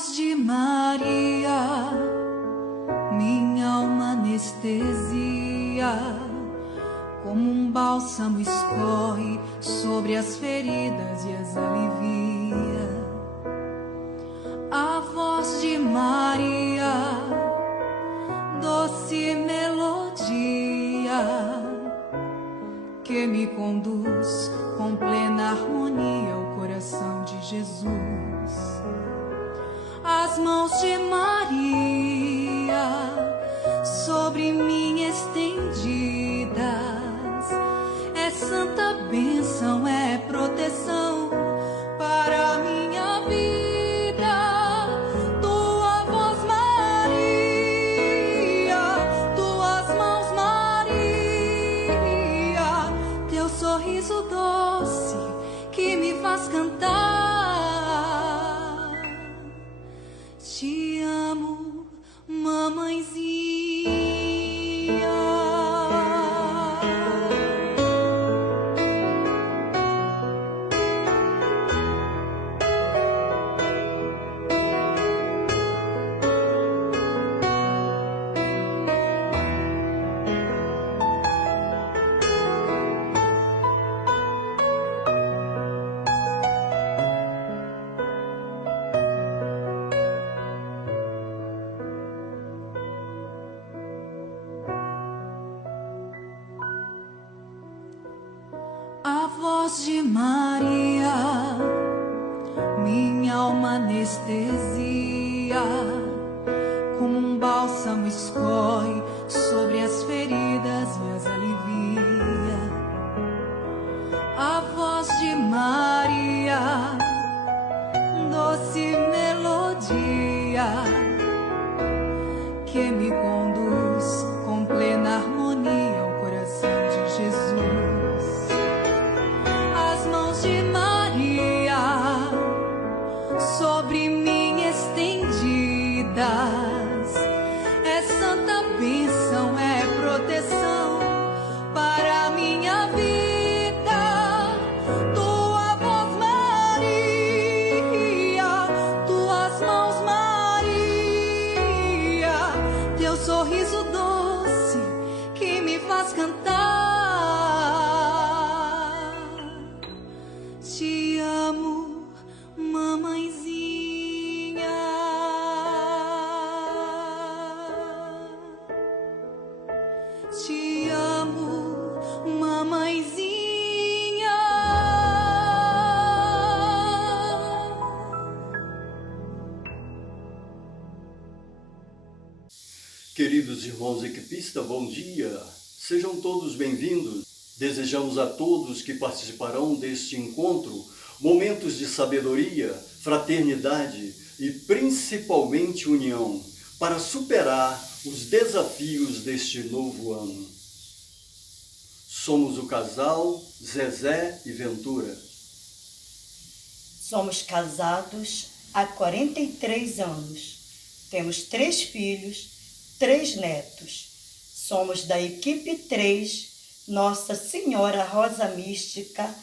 voz de Maria, minha alma anestesia, como um bálsamo escorre sobre as feridas e as alivia. A voz de Maria, doce melodia, que me conduz com plena harmonia ao coração de Jesus. As mãos de Maria sobre mim estendidas, é santa bênção, é proteção para a minha vida. Tua voz, Maria, tuas mãos, Maria, teu sorriso doce que me faz cantar. Te amo, mamãezinha. A voz de Maria, minha alma anestesia, como um bálsamo escorre sobre as feridas e as alivia. A voz de Maria, doce melodia, que me conduz com plena harmonia ao coração de Jesus. De Maria sobre mim estendidas, é santa bênção, é proteção para a minha vida. Tua voz, Maria, tuas mãos, Maria, teu sorriso doce que me faz cantar. Te amo, mamãezinha. Te amo, mamãezinha. Queridos irmãos equipistas, bom dia. Sejam todos bem-vindos. Desejamos a todos que participarão deste encontro momentos de sabedoria, fraternidade e principalmente união para superar os desafios deste novo ano. Somos o casal Zezé e Ventura. Somos casados há 43 anos. Temos 3 filhos, 3 netos. Somos da equipe 3, Nossa Senhora Rosa Mística,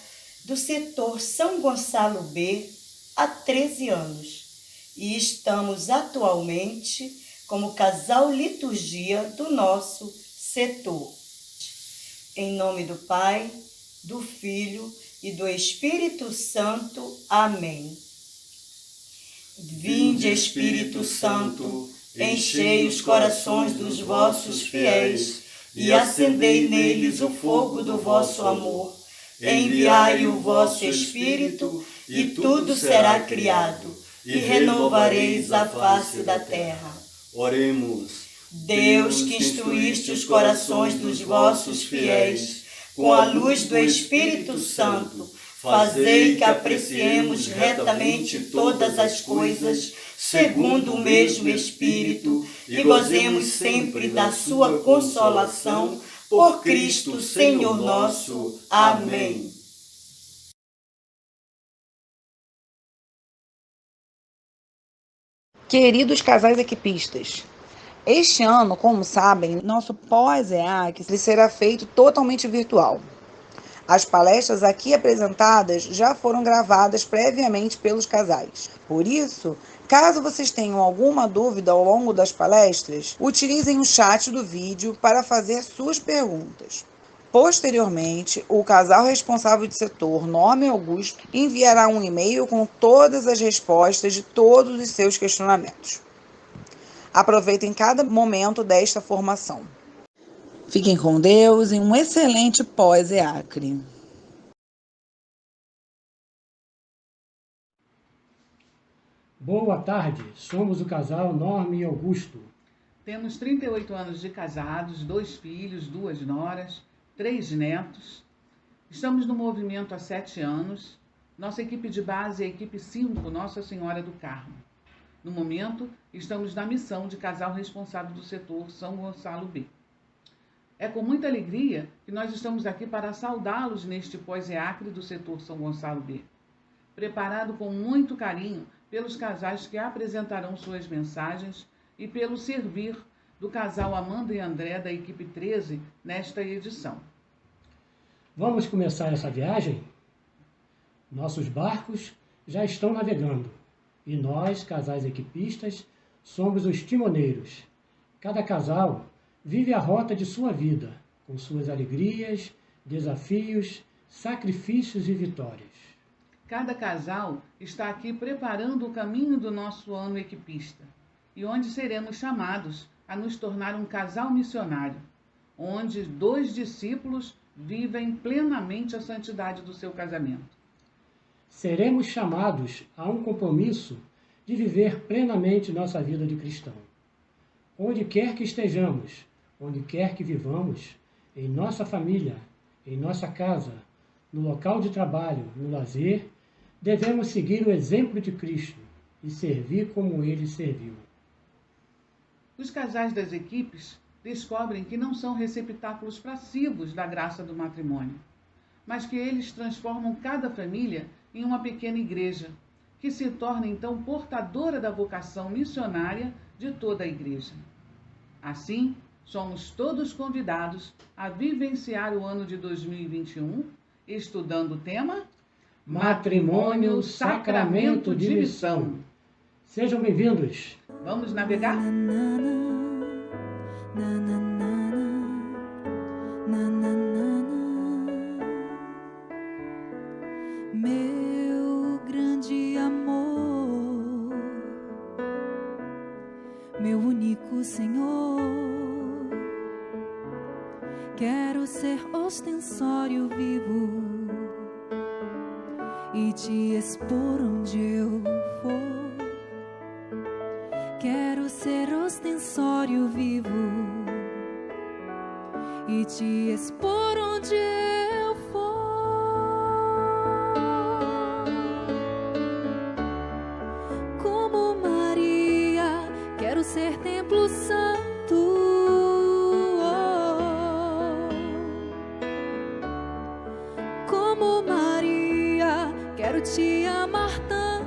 do setor São Gonçalo B, há 13 anos. E estamos atualmente como casal liturgia do nosso setor. Em nome do Pai, do Filho e do Espírito Santo. Amém. Vinde, Espírito Santo, enchei os corações dos vossos fiéis e acendei neles o fogo do vosso amor. Enviai o vosso Espírito, e tudo será criado, e renovareis a face da terra. Oremos. Deus, que instruíste os corações dos vossos fiéis com a luz do Espírito Santo, fazei que apreciemos retamente todas as coisas, segundo o mesmo Espírito, e gozemos sempre da sua consolação, por Cristo Senhor nosso. Amém. Queridos casais equipistas, este ano, como sabem, nosso pós-EAC será feito totalmente virtual. As palestras aqui apresentadas já foram gravadas previamente pelos casais. Por isso, caso vocês tenham alguma dúvida ao longo das palestras, utilizem o chat do vídeo para fazer suas perguntas. Posteriormente, o casal responsável de setor, Norma e Augusto, enviará um e-mail com todas as respostas de todos os seus questionamentos. Aproveitem cada momento desta formação. Fiquem com Deus e um excelente pós-EACRE. Boa tarde, somos o casal Norma e Augusto. Temos 38 anos de casados, 2 filhos, 2 noras, 3 netos. Estamos no movimento há 7 anos. Nossa equipe de base é a equipe 5, Nossa Senhora do Carmo. No momento, estamos na missão de casal responsável do setor São Gonçalo B. É com muita alegria que nós estamos aqui para saudá-los neste pós-EACRE do setor São Gonçalo B, preparado com muito carinho pelos casais que apresentarão suas mensagens e pelo servir do casal Amanda e André da equipe 13 nesta edição. Vamos começar essa viagem? Nossos barcos já estão navegando e nós, casais equipistas, somos os timoneiros. Cada casal vive a rota de sua vida, com suas alegrias, desafios, sacrifícios e vitórias. Cada casal está aqui preparando o caminho do nosso ano equipista, e onde seremos chamados a nos tornar um casal missionário, onde 2 discípulos vivem plenamente a santidade do seu casamento. Seremos chamados a um compromisso de viver plenamente nossa vida de cristão. Onde quer que estejamos, onde quer que vivamos, em nossa família, em nossa casa, no local de trabalho, no lazer, devemos seguir o exemplo de Cristo e servir como Ele serviu. Os casais das equipes descobrem que não são receptáculos passivos da graça do matrimônio, mas que eles transformam cada família em uma pequena igreja, que se torna então portadora da vocação missionária de toda a igreja. Assim, somos todos convidados a vivenciar o ano de 2021, estudando o tema Matrimônio, Sacramento de Missão. Sejam bem-vindos! Vamos navegar? Meu grande amor, meu único Senhor, quero ser ostensório vivo e te expor onde eu for. Quero ser ostensório vivo e te expor onde eu for. Como Maria, quero ser templo santo. Como Maria, quero te amar tanto.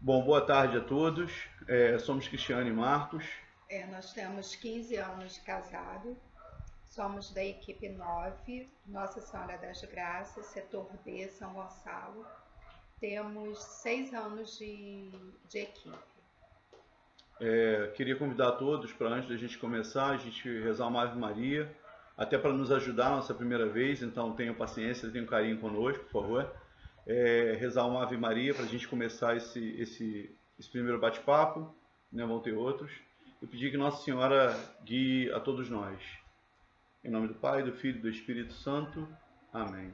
Bom, boa tarde a todos. Somos Cristiane e Marcos. Nós temos 15 anos de casado, somos da equipe 9, Nossa Senhora das Graças, setor B, São Gonçalo. Temos 6 anos de equipe. Queria convidar a todos para, antes da gente começar, a gente rezar uma Ave Maria, até para nos ajudar a nossa primeira vez, então tenham paciência, tenham carinho conosco, por favor. Rezar uma Ave Maria para a gente começar esse primeiro bate-papo, né? Vão ter outros. E pedir que Nossa Senhora guie a todos nós. Em nome do Pai, do Filho e do Espírito Santo. Amém.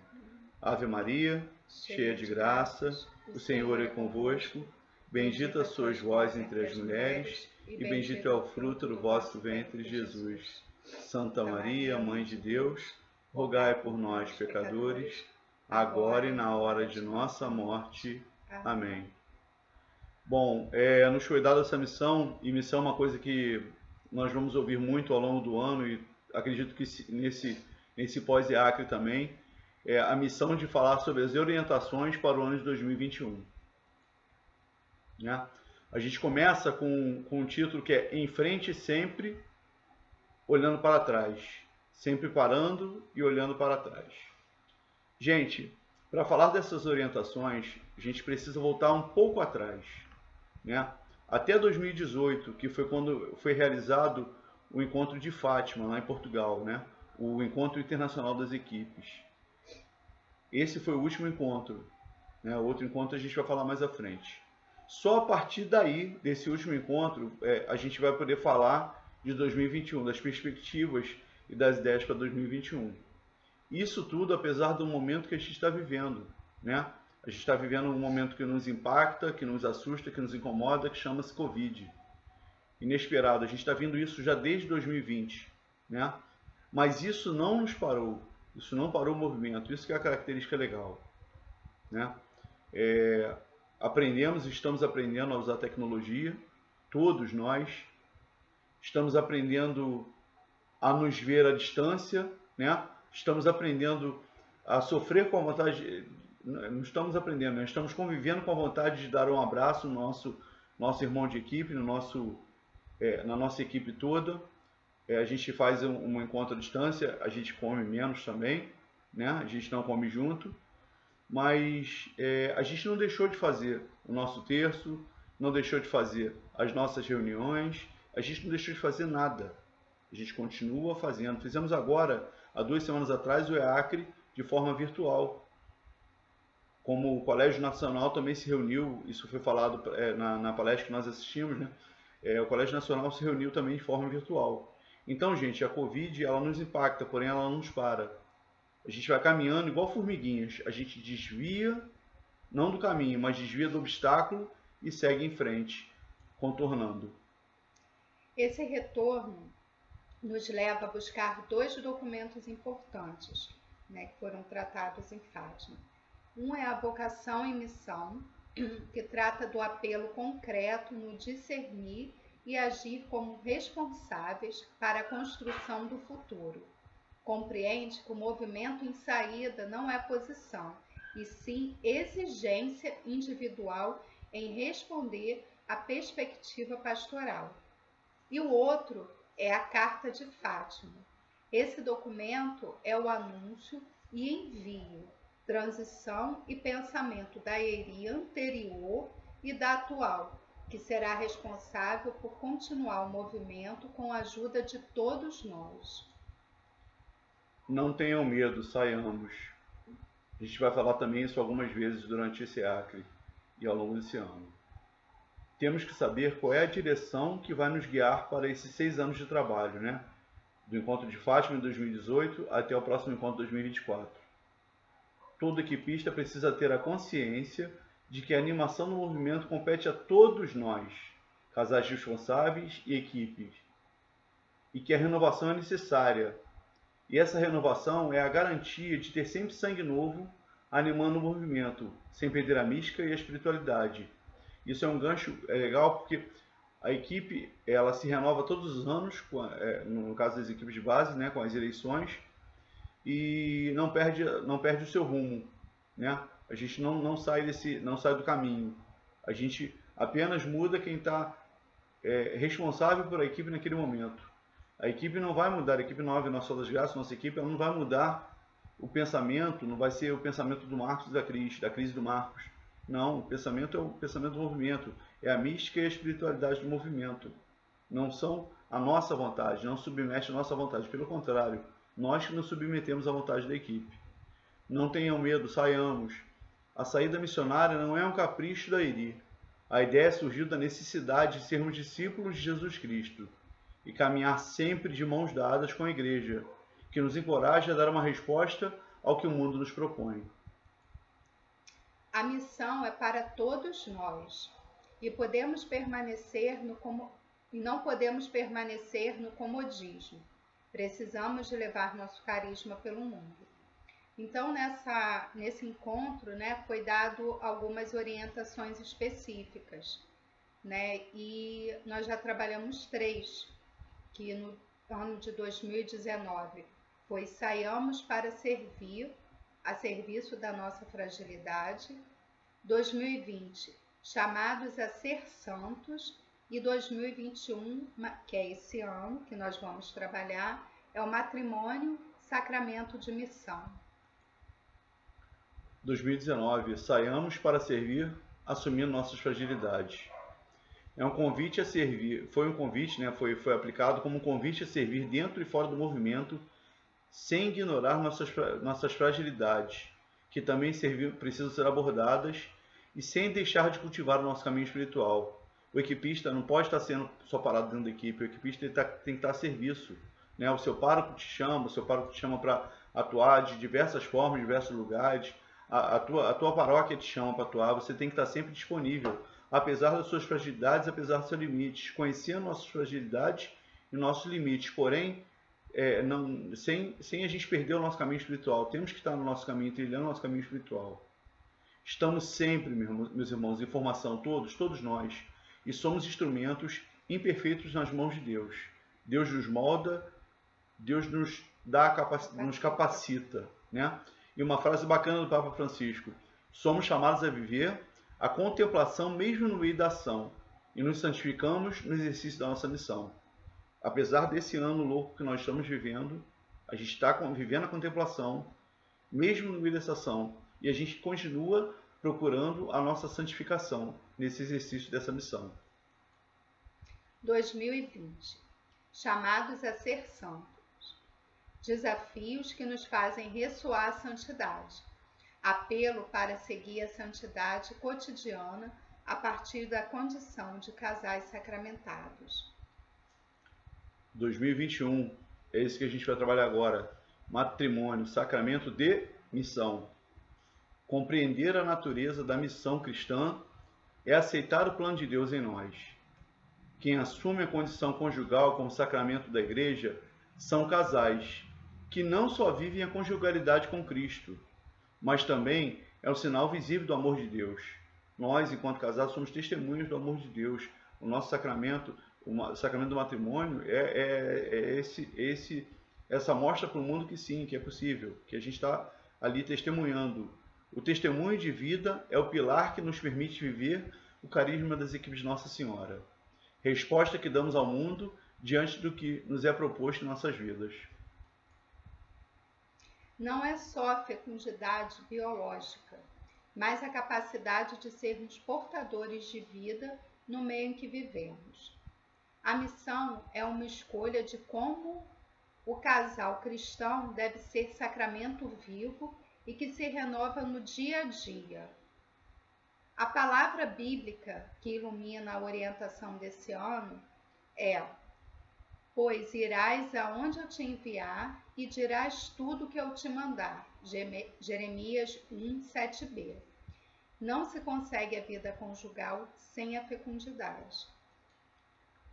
Ave Maria, cheia de graça, o Senhor é convosco. Bendita sois vós entre as mulheres, e bendito é o fruto do vosso ventre, Jesus. Santa Maria, Mãe de Deus, rogai por nós, pecadores, agora e na hora de nossa morte. Amém. Bom, nos foi dada essa missão, e missão é uma coisa que nós vamos ouvir muito ao longo do ano, e acredito que nesse pós-EACRE também, é a missão de falar sobre as orientações para o ano de 2021. Né? A gente começa com um título que é Em Frente Sempre, Olhando para Trás. sempre parando e olhando para trás. Gente, para falar dessas orientações, a gente precisa voltar um pouco atrás, né? Até 2018, que foi quando foi realizado o encontro de Fátima, lá em Portugal, né? O encontro internacional das equipes. Esse foi o último encontro, né? O outro encontro a gente vai falar mais à frente. Só a partir daí, desse último encontro, a gente vai poder falar de 2021, das perspectivas e das ideias para 2021. Isso tudo apesar do momento que a gente está vivendo, né? A gente está vivendo um momento que nos impacta, que nos assusta, que nos incomoda, que chama-se Covid. Inesperado, a gente está vendo isso já desde 2020, né? Mas isso não nos parou, isso não parou o movimento, isso que é a característica legal, né? Estamos aprendendo a usar tecnologia, todos nós, estamos aprendendo a nos ver à distância, né? Estamos aprendendo a sofrer com a vontade, não estamos aprendendo, né? Estamos convivendo com a vontade de dar um abraço no nosso irmão de equipe, na nossa equipe toda. A gente faz um encontro à distância, a gente come menos também, né? A gente não come junto, mas a gente não deixou de fazer o nosso terço, não deixou de fazer as nossas reuniões, a gente não deixou de fazer nada. A gente continua fazendo. Fizemos agora, há 2 semanas atrás, o EACRE de forma virtual. Como o Colégio Nacional também se reuniu, isso foi falado na palestra que nós assistimos, né? O Colégio Nacional se reuniu também de forma virtual. Então, gente, a Covid ela nos impacta, porém ela não nos para. A gente vai caminhando igual formiguinhas. A gente desvia, não do caminho, mas desvia do obstáculo e segue em frente, contornando. Esse retorno nos leva a buscar 2 documentos importantes, né, que foram tratados em Fátima. Um é a vocação e missão, que trata do apelo concreto no discernir e agir como responsáveis para a construção do futuro. Compreende que o movimento em saída não é posição, e sim exigência individual em responder à perspectiva pastoral. E o outro é a Carta de Fátima. Esse documento é o anúncio e envio, transição e pensamento da ERI anterior e da atual, que será responsável por continuar o movimento com a ajuda de todos nós. Não tenham medo, saiamos. A gente vai falar também isso algumas vezes durante esse EACRE e ao longo desse ano. Temos que saber qual é a direção que vai nos guiar para esses 6 anos de trabalho, né? Do encontro de Fátima em 2018 até o próximo encontro de 2024. Todo equipista precisa ter a consciência de que a animação no movimento compete a todos nós, casais responsáveis e equipes, e que a renovação é necessária. E essa renovação é a garantia de ter sempre sangue novo animando o movimento, sem perder a mística e a espiritualidade. Isso é um gancho legal porque a equipe ela se renova todos os anos, no caso das equipes de base, né, com as eleições, e não perde o seu rumo, né? A gente não sai do caminho. A gente apenas muda quem está responsável por a equipe naquele momento. A equipe não vai mudar, a equipe 9, Nossa das Graças, nossa equipe, ela não vai mudar o pensamento, não vai ser o pensamento do Marcos e da Cris do Marcos. Não, o pensamento é o pensamento do movimento, é a mística e a espiritualidade do movimento. Não são a nossa vontade, não submete a nossa vontade, pelo contrário, nós que nos submetemos à vontade da equipe. Não tenham medo, saiamos. A saída missionária não é um capricho da ERI. A ideia surgiu da necessidade de sermos discípulos de Jesus Cristo e caminhar sempre de mãos dadas com a Igreja, que nos encoraja a dar uma resposta ao que o mundo nos propõe. A missão é para todos nós e não podemos permanecer no comodismo. Precisamos de levar nosso carisma pelo mundo. Então, nesse encontro, né, foi dado algumas orientações específicas, né, e nós já trabalhamos 3, que no ano de 2019 foi saiamos para servir, a serviço da nossa fragilidade, 2020, chamados a ser santos, e 2021, que é esse ano que nós vamos trabalhar, é o matrimônio, sacramento de missão. 2019, saiamos para servir, assumindo nossas fragilidades. É um convite a servir, foi um convite, né? Foi aplicado como um convite a servir dentro e fora do movimento, sem ignorar nossas fragilidades, que também precisam ser abordadas, e sem deixar de cultivar o nosso caminho espiritual. O equipista não pode estar sendo só parado dentro da equipe, o equipista tem que estar a serviço. Né? O seu pároco te chama para atuar de diversas formas, em diversos lugares. A tua paróquia te chama para atuar, você tem que estar sempre disponível, apesar das suas fragilidades, apesar dos seus limites, conhecendo nossas fragilidades e nossos limites, porém, sem a gente perder o nosso caminho espiritual. Temos que estar no nosso caminho, trilhando o nosso caminho espiritual. Estamos sempre, meus irmãos, em formação, todos nós, e somos instrumentos imperfeitos nas mãos de Deus. Deus nos molda, Deus nos capacita, né? E uma frase bacana do Papa Francisco: somos chamados a viver a contemplação mesmo no meio da ação, e nos santificamos no exercício da nossa missão. Apesar desse ano louco que nós estamos vivendo, a gente está vivendo a contemplação, mesmo no meio dessa ação, e a gente continua procurando a nossa santificação nesse exercício dessa missão. 2020. Chamados a ser santos. Desafios que nos fazem ressoar a santidade. Apelo para seguir a santidade cotidiana a partir da condição de casais sacramentados. 2021, é isso que a gente vai trabalhar agora. Matrimônio, sacramento de missão. Compreender a natureza da missão cristã é aceitar o plano de Deus em nós. Quem assume a condição conjugal como sacramento da Igreja são casais que não só vivem a conjugalidade com Cristo, mas também é um sinal visível do amor de Deus. Nós, enquanto casados, somos testemunhas do amor de Deus. O nosso sacramento, o sacramento do matrimônio, essa mostra para o mundo que sim, que é possível, que a gente está ali testemunhando. O testemunho de vida é o pilar que nos permite viver o carisma das equipes de Nossa Senhora. Resposta que damos ao mundo diante do que nos é proposto em nossas vidas. Não é só a fecundidade biológica, mas a capacidade de sermos portadores de vida no meio em que vivemos. A missão é uma escolha de como o casal cristão deve ser sacramento vivo e que se renova no dia a dia. A palavra bíblica que ilumina a orientação desse ano é: pois irás aonde eu te enviar e dirás tudo que eu te mandar. Jeremias 1:7b. Não se consegue a vida conjugal sem a fecundidade.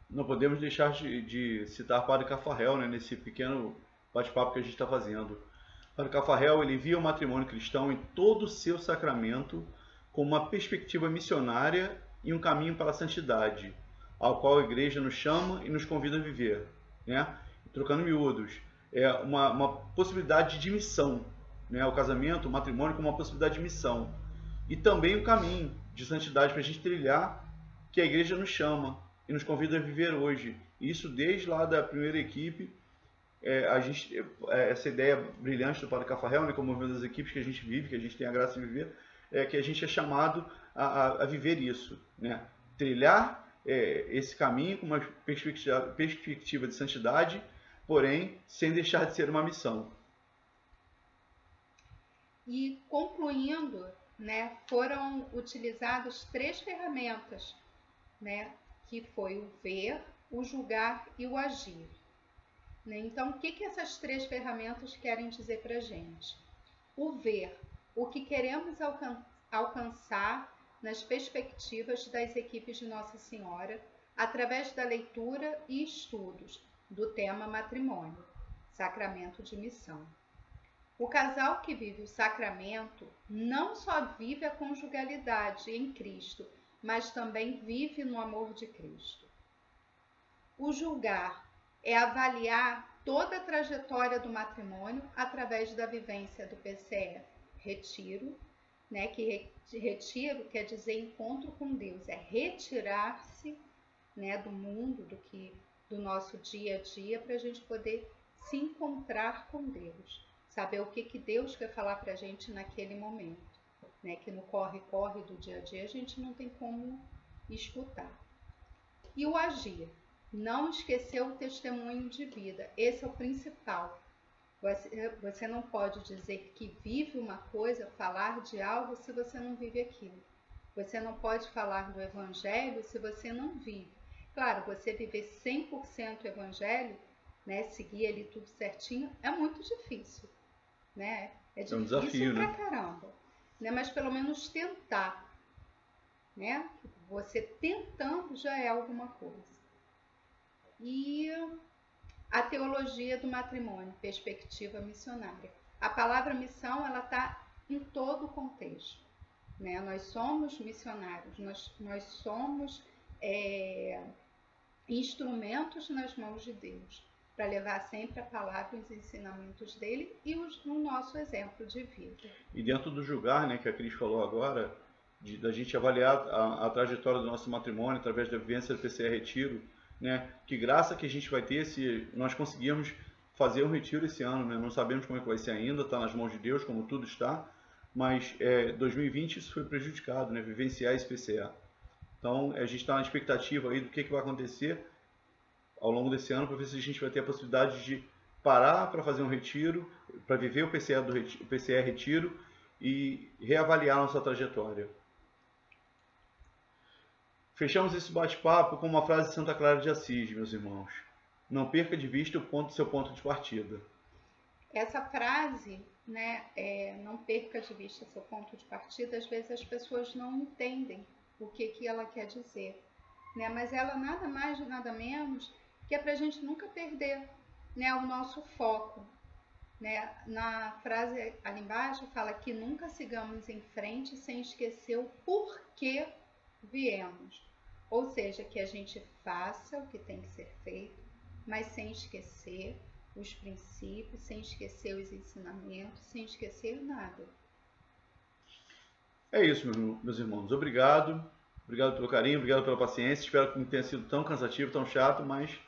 Não podemos deixar de citar Padre Cafarel, né, nesse pequeno bate-papo que a gente está fazendo. Padre Cafarel, ele via o matrimônio cristão em todo o seu sacramento como uma perspectiva missionária e um caminho para a santidade, ao qual a Igreja nos chama e nos convida a viver, né? Trocando miúdos, é uma possibilidade de missão, né? O casamento, o matrimônio como uma possibilidade de missão, e também um caminho de santidade para a gente trilhar, que a Igreja nos chama e nos convida a viver hoje. Isso desde lá da primeira equipe, essa ideia brilhante do Padre Cafarel, né, como uma das equipes que a gente vive, que a gente tem a graça de viver, é que a gente é chamado a viver isso, né? Trilhar esse caminho com uma perspectiva de santidade, porém sem deixar de ser uma missão. E concluindo, né, foram utilizadas 3 ferramentas, né, que foi o ver, o julgar e o agir. Né? Então, o que essas 3 ferramentas querem dizer para a gente? O ver, o que queremos alcançar nas perspectivas das equipes de Nossa Senhora, através da leitura e estudos do tema matrimônio, sacramento de missão. O casal que vive o sacramento não só vive a conjugalidade em Cristo, mas também vive no amor de Cristo. O julgar é avaliar toda a trajetória do matrimônio através da vivência do PCE, retiro, né, que retiro quer dizer encontro com Deus, é retirar-se, né, do mundo, do nosso dia a dia, para a gente poder se encontrar com Deus, saber o que Deus quer falar para a gente naquele momento, né? Que no corre-corre do dia a dia a gente não tem como escutar. E o agir, não esquecer o testemunho de vida, esse é o principal. Você não pode dizer que vive uma coisa, falar de algo, se você não vive aquilo. Você não pode falar do evangelho se você não vive. Claro, você viver 100% evangelho, né, seguir ali tudo certinho, é muito difícil, né? É difícil, um desafio, pra né? caramba, né? Mas pelo menos tentar, né? Você tentando já é alguma coisa. E a teologia do matrimônio, perspectiva missionária. A palavra missão, ela está em todo o contexto, né? Nós somos missionários, nós somos instrumentos nas mãos de Deus, para levar sempre a palavra e os ensinamentos dele e o nosso exemplo de vida. E dentro do julgar, né, que a Cris falou agora, da gente avaliar a trajetória do nosso matrimônio através da vivência do PCE Retiro, né, que graça que a gente vai ter se nós conseguirmos fazer um retiro esse ano, né? Não sabemos como é que vai ser ainda, está nas mãos de Deus, como tudo está, mas 2020 isso foi prejudicado, né, vivenciar esse PCA. Então a gente está na expectativa aí do que vai acontecer ao longo desse ano, para ver se a gente vai ter a possibilidade de parar para fazer um retiro, para viver o PCE Retiro e reavaliar nossa trajetória. Fechamos esse bate-papo com uma frase de Santa Clara de Assis, meus irmãos. Não perca de vista o seu ponto de partida. Essa frase, né, não perca de vista seu ponto de partida, às vezes as pessoas não entendem o que ela quer dizer, né? Mas ela nada mais, nada menos que é para a gente nunca perder, né, o nosso foco, né? Na frase ali embaixo fala que nunca sigamos em frente sem esquecer o porquê viemos. Ou seja, que a gente faça o que tem que ser feito, mas sem esquecer os princípios, sem esquecer os ensinamentos, sem esquecer nada. É isso, meus irmãos. Obrigado. Obrigado pelo carinho, obrigado pela paciência. Espero que não tenha sido tão cansativo, tão chato, mas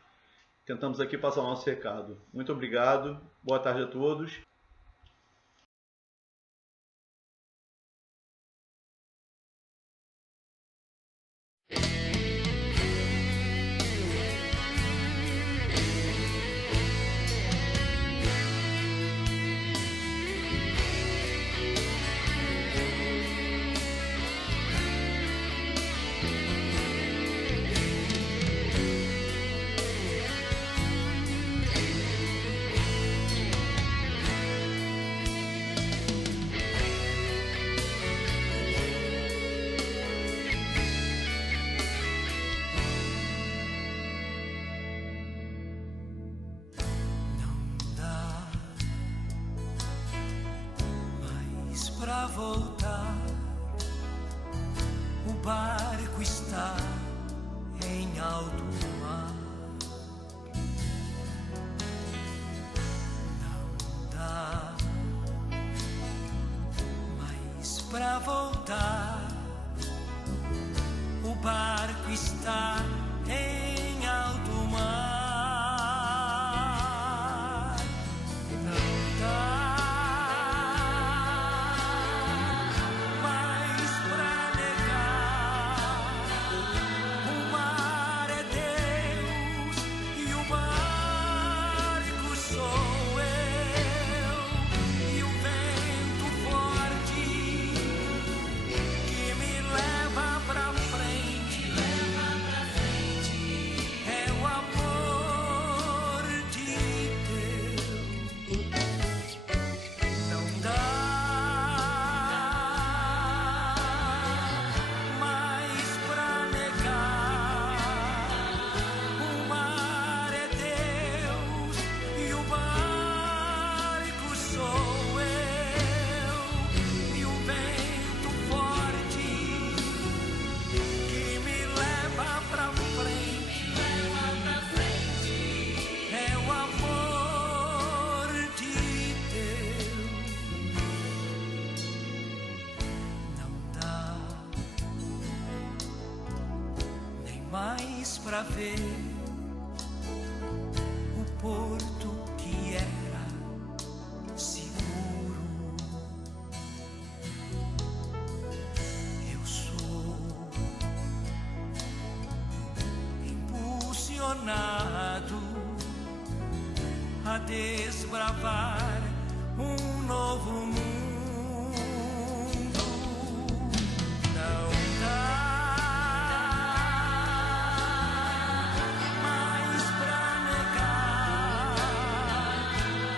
tentamos aqui passar o nosso recado. Muito obrigado. Boa tarde a todos. Pra voltar, o barco está em alto mar. Não dá mais pra voltar, o barco está em alto mar. Mais pra ver o porto que apaixonado a desbravar um novo mundo. Não dá mais pra negar.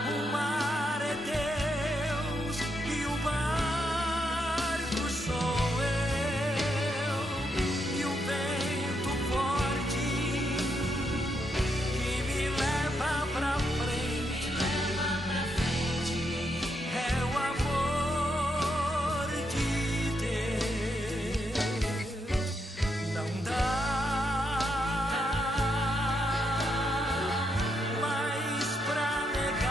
O mar é Deus e o barco sou eu, e o vento forte que me leva pra frente é o amor de Deus. Não dá mais pra negar.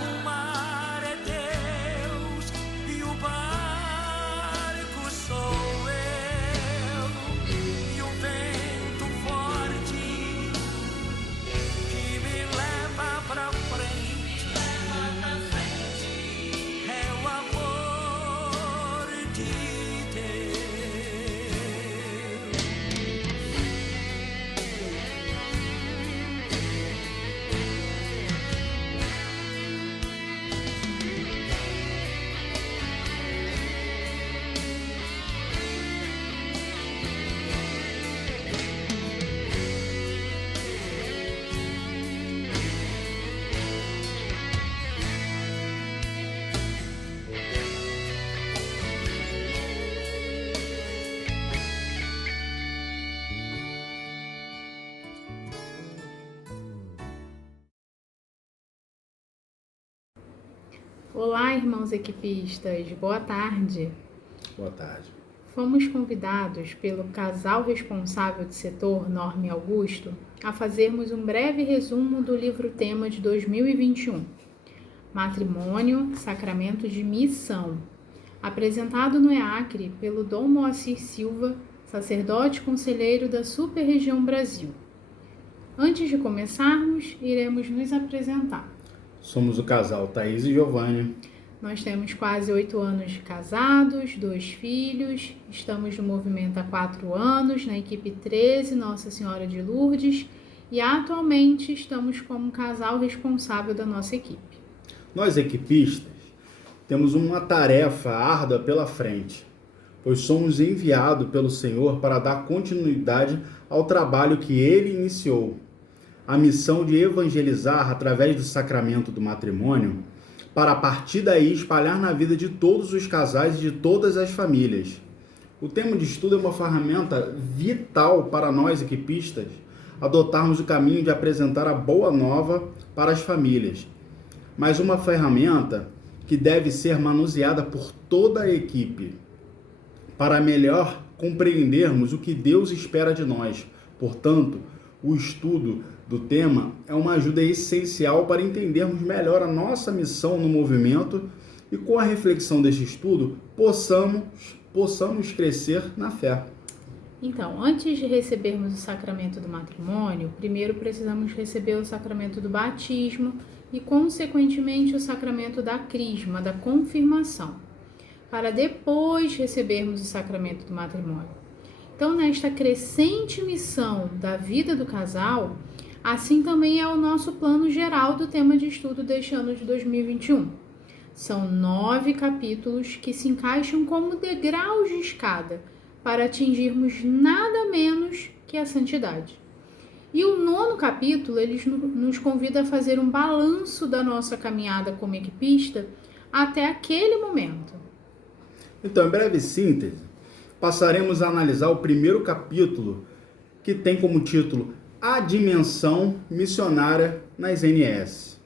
O mar é Deus e o barco sou eu, e o vento forte que me leva pra frente é o amor de Deus. Olá, irmãos equipistas, boa tarde. Boa tarde. Fomos convidados pelo casal responsável de setor, Norma e Augusto, a fazermos um breve resumo do livro-tema de 2021, Matrimônio, Sacramento de Missão, apresentado no EACRE pelo Dom Moacir Silva, sacerdote conselheiro da Super-Região Brasil. Antes de começarmos, iremos nos apresentar. Somos o casal Thaís e Giovanni. Nós temos quase 8 anos de casados, 2 filhos, estamos no movimento há 4 anos, na equipe 13, Nossa Senhora de Lourdes, e atualmente estamos como casal responsável da nossa equipe. Nós equipistas temos uma tarefa árdua pela frente, pois somos enviados pelo Senhor para dar continuidade ao trabalho que Ele iniciou, a missão de evangelizar através do sacramento do matrimônio, para a partir daí espalhar na vida de todos os casais e de todas as famílias. O tema de estudo é uma ferramenta vital para nós equipistas adotarmos o caminho de apresentar a boa nova para as famílias, mas uma ferramenta que deve ser manuseada por toda a equipe, para melhor compreendermos o que Deus espera de nós. Portanto, o estudo do tema é uma ajuda essencial para entendermos melhor a nossa missão no movimento e, com a reflexão deste estudo, possamos crescer na fé. Então, antes de recebermos o sacramento do matrimônio, primeiro precisamos receber o sacramento do batismo e, consequentemente, o sacramento da crisma, da confirmação, para depois recebermos o sacramento do matrimônio. Então, nesta crescente missão da vida do casal, assim também é o nosso plano geral do tema de estudo deste ano de 2021. São 9 capítulos que se encaixam como degraus de escada para atingirmos nada menos que a santidade. E o 9º capítulo, ele nos convida a fazer um balanço da nossa caminhada como equipista até aquele momento. Então, em breve síntese, passaremos a analisar o primeiro capítulo, que tem como título A Dimensão Missionária nas NS,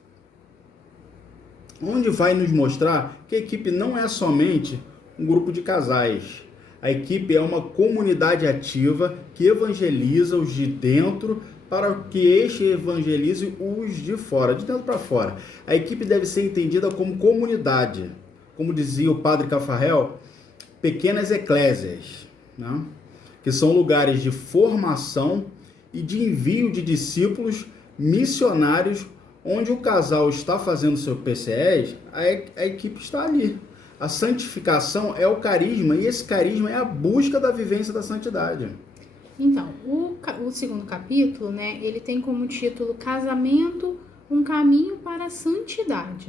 onde vai nos mostrar que a equipe não é somente um grupo de casais. A equipe é uma comunidade ativa que evangeliza os de dentro para que este evangelize os de fora, de dentro para fora. A equipe deve ser entendida como comunidade, como dizia o padre Cafarel, pequenas eclésias, né? Que são lugares de formação e de envio de discípulos missionários, onde o casal está fazendo seu PCEs, a equipe está ali. A santificação é o carisma, e esse carisma é a busca da vivência da santidade. Então, o segundo capítulo, né, ele tem como título Casamento, um caminho para a santidade.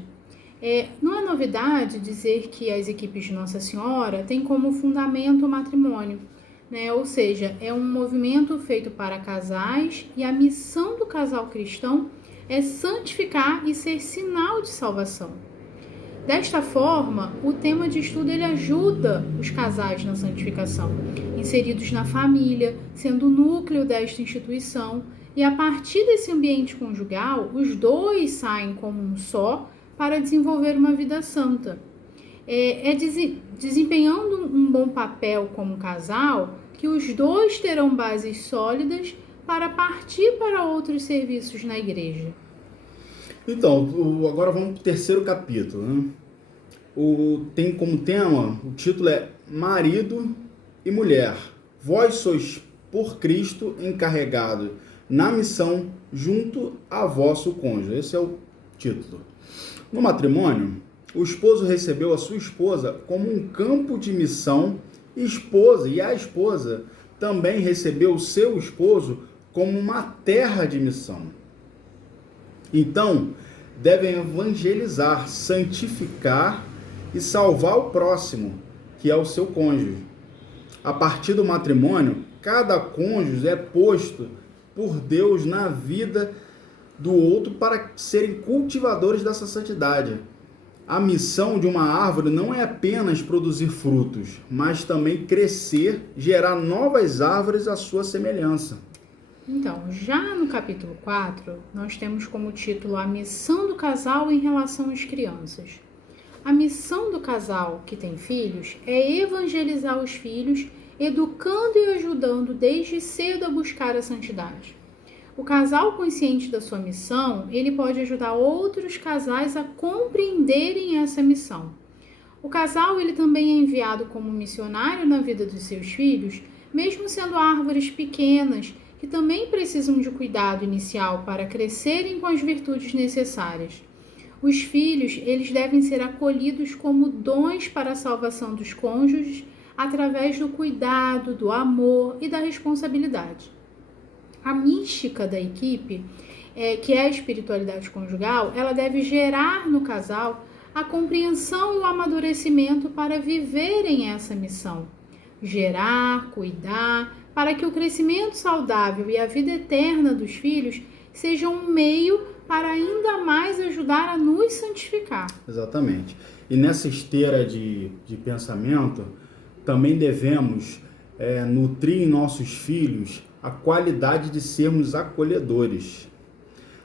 Não é novidade dizer que as equipes de Nossa Senhora têm como fundamento o matrimônio, né? Ou seja, é um movimento feito para casais e a missão do casal cristão é santificar e ser sinal de salvação. Desta forma, o tema de estudo ele ajuda os casais na santificação, inseridos na família, sendo o núcleo desta instituição, e a partir desse ambiente conjugal, os dois saem como um só para desenvolver uma vida santa. Desempenhando um bom papel como casal, que os dois terão bases sólidas para partir para outros serviços na igreja. Então, agora vamos para o terceiro capítulo, né? Tem como tema, o título é Marido e Mulher. Vós sois por Cristo encarregados na missão junto a vosso cônjuge. Esse é o título. No matrimônio, o esposo recebeu a sua esposa como um campo de missão e a esposa também recebeu o seu esposo como uma terra de missão. Então, devem evangelizar, santificar e salvar o próximo, que é o seu cônjuge. A partir do matrimônio, cada cônjuge é posto por Deus na vida do outro para serem cultivadores dessa santidade. A missão de uma árvore não é apenas produzir frutos, mas também crescer, gerar novas árvores à sua semelhança. Então, já no capítulo 4, nós temos como título a missão do casal em relação às crianças. A missão do casal que tem filhos é evangelizar os filhos, educando e ajudando desde cedo a buscar a santidade. O casal consciente da sua missão, ele pode ajudar outros casais a compreenderem essa missão. O casal, ele também é enviado como missionário na vida dos seus filhos, mesmo sendo árvores pequenas, que também precisam de cuidado inicial para crescerem com as virtudes necessárias. Os filhos, eles devem ser acolhidos como dons para a salvação dos cônjuges, através do cuidado, do amor e da responsabilidade. A mística da equipe, que é a espiritualidade conjugal, ela deve gerar no casal a compreensão e o amadurecimento para viverem essa missão. Gerar, cuidar, para que o crescimento saudável e a vida eterna dos filhos sejam um meio para ainda mais ajudar a nos santificar. Exatamente. E nessa esteira de pensamento, também devemos nutrir em nossos filhos a qualidade de sermos acolhedores.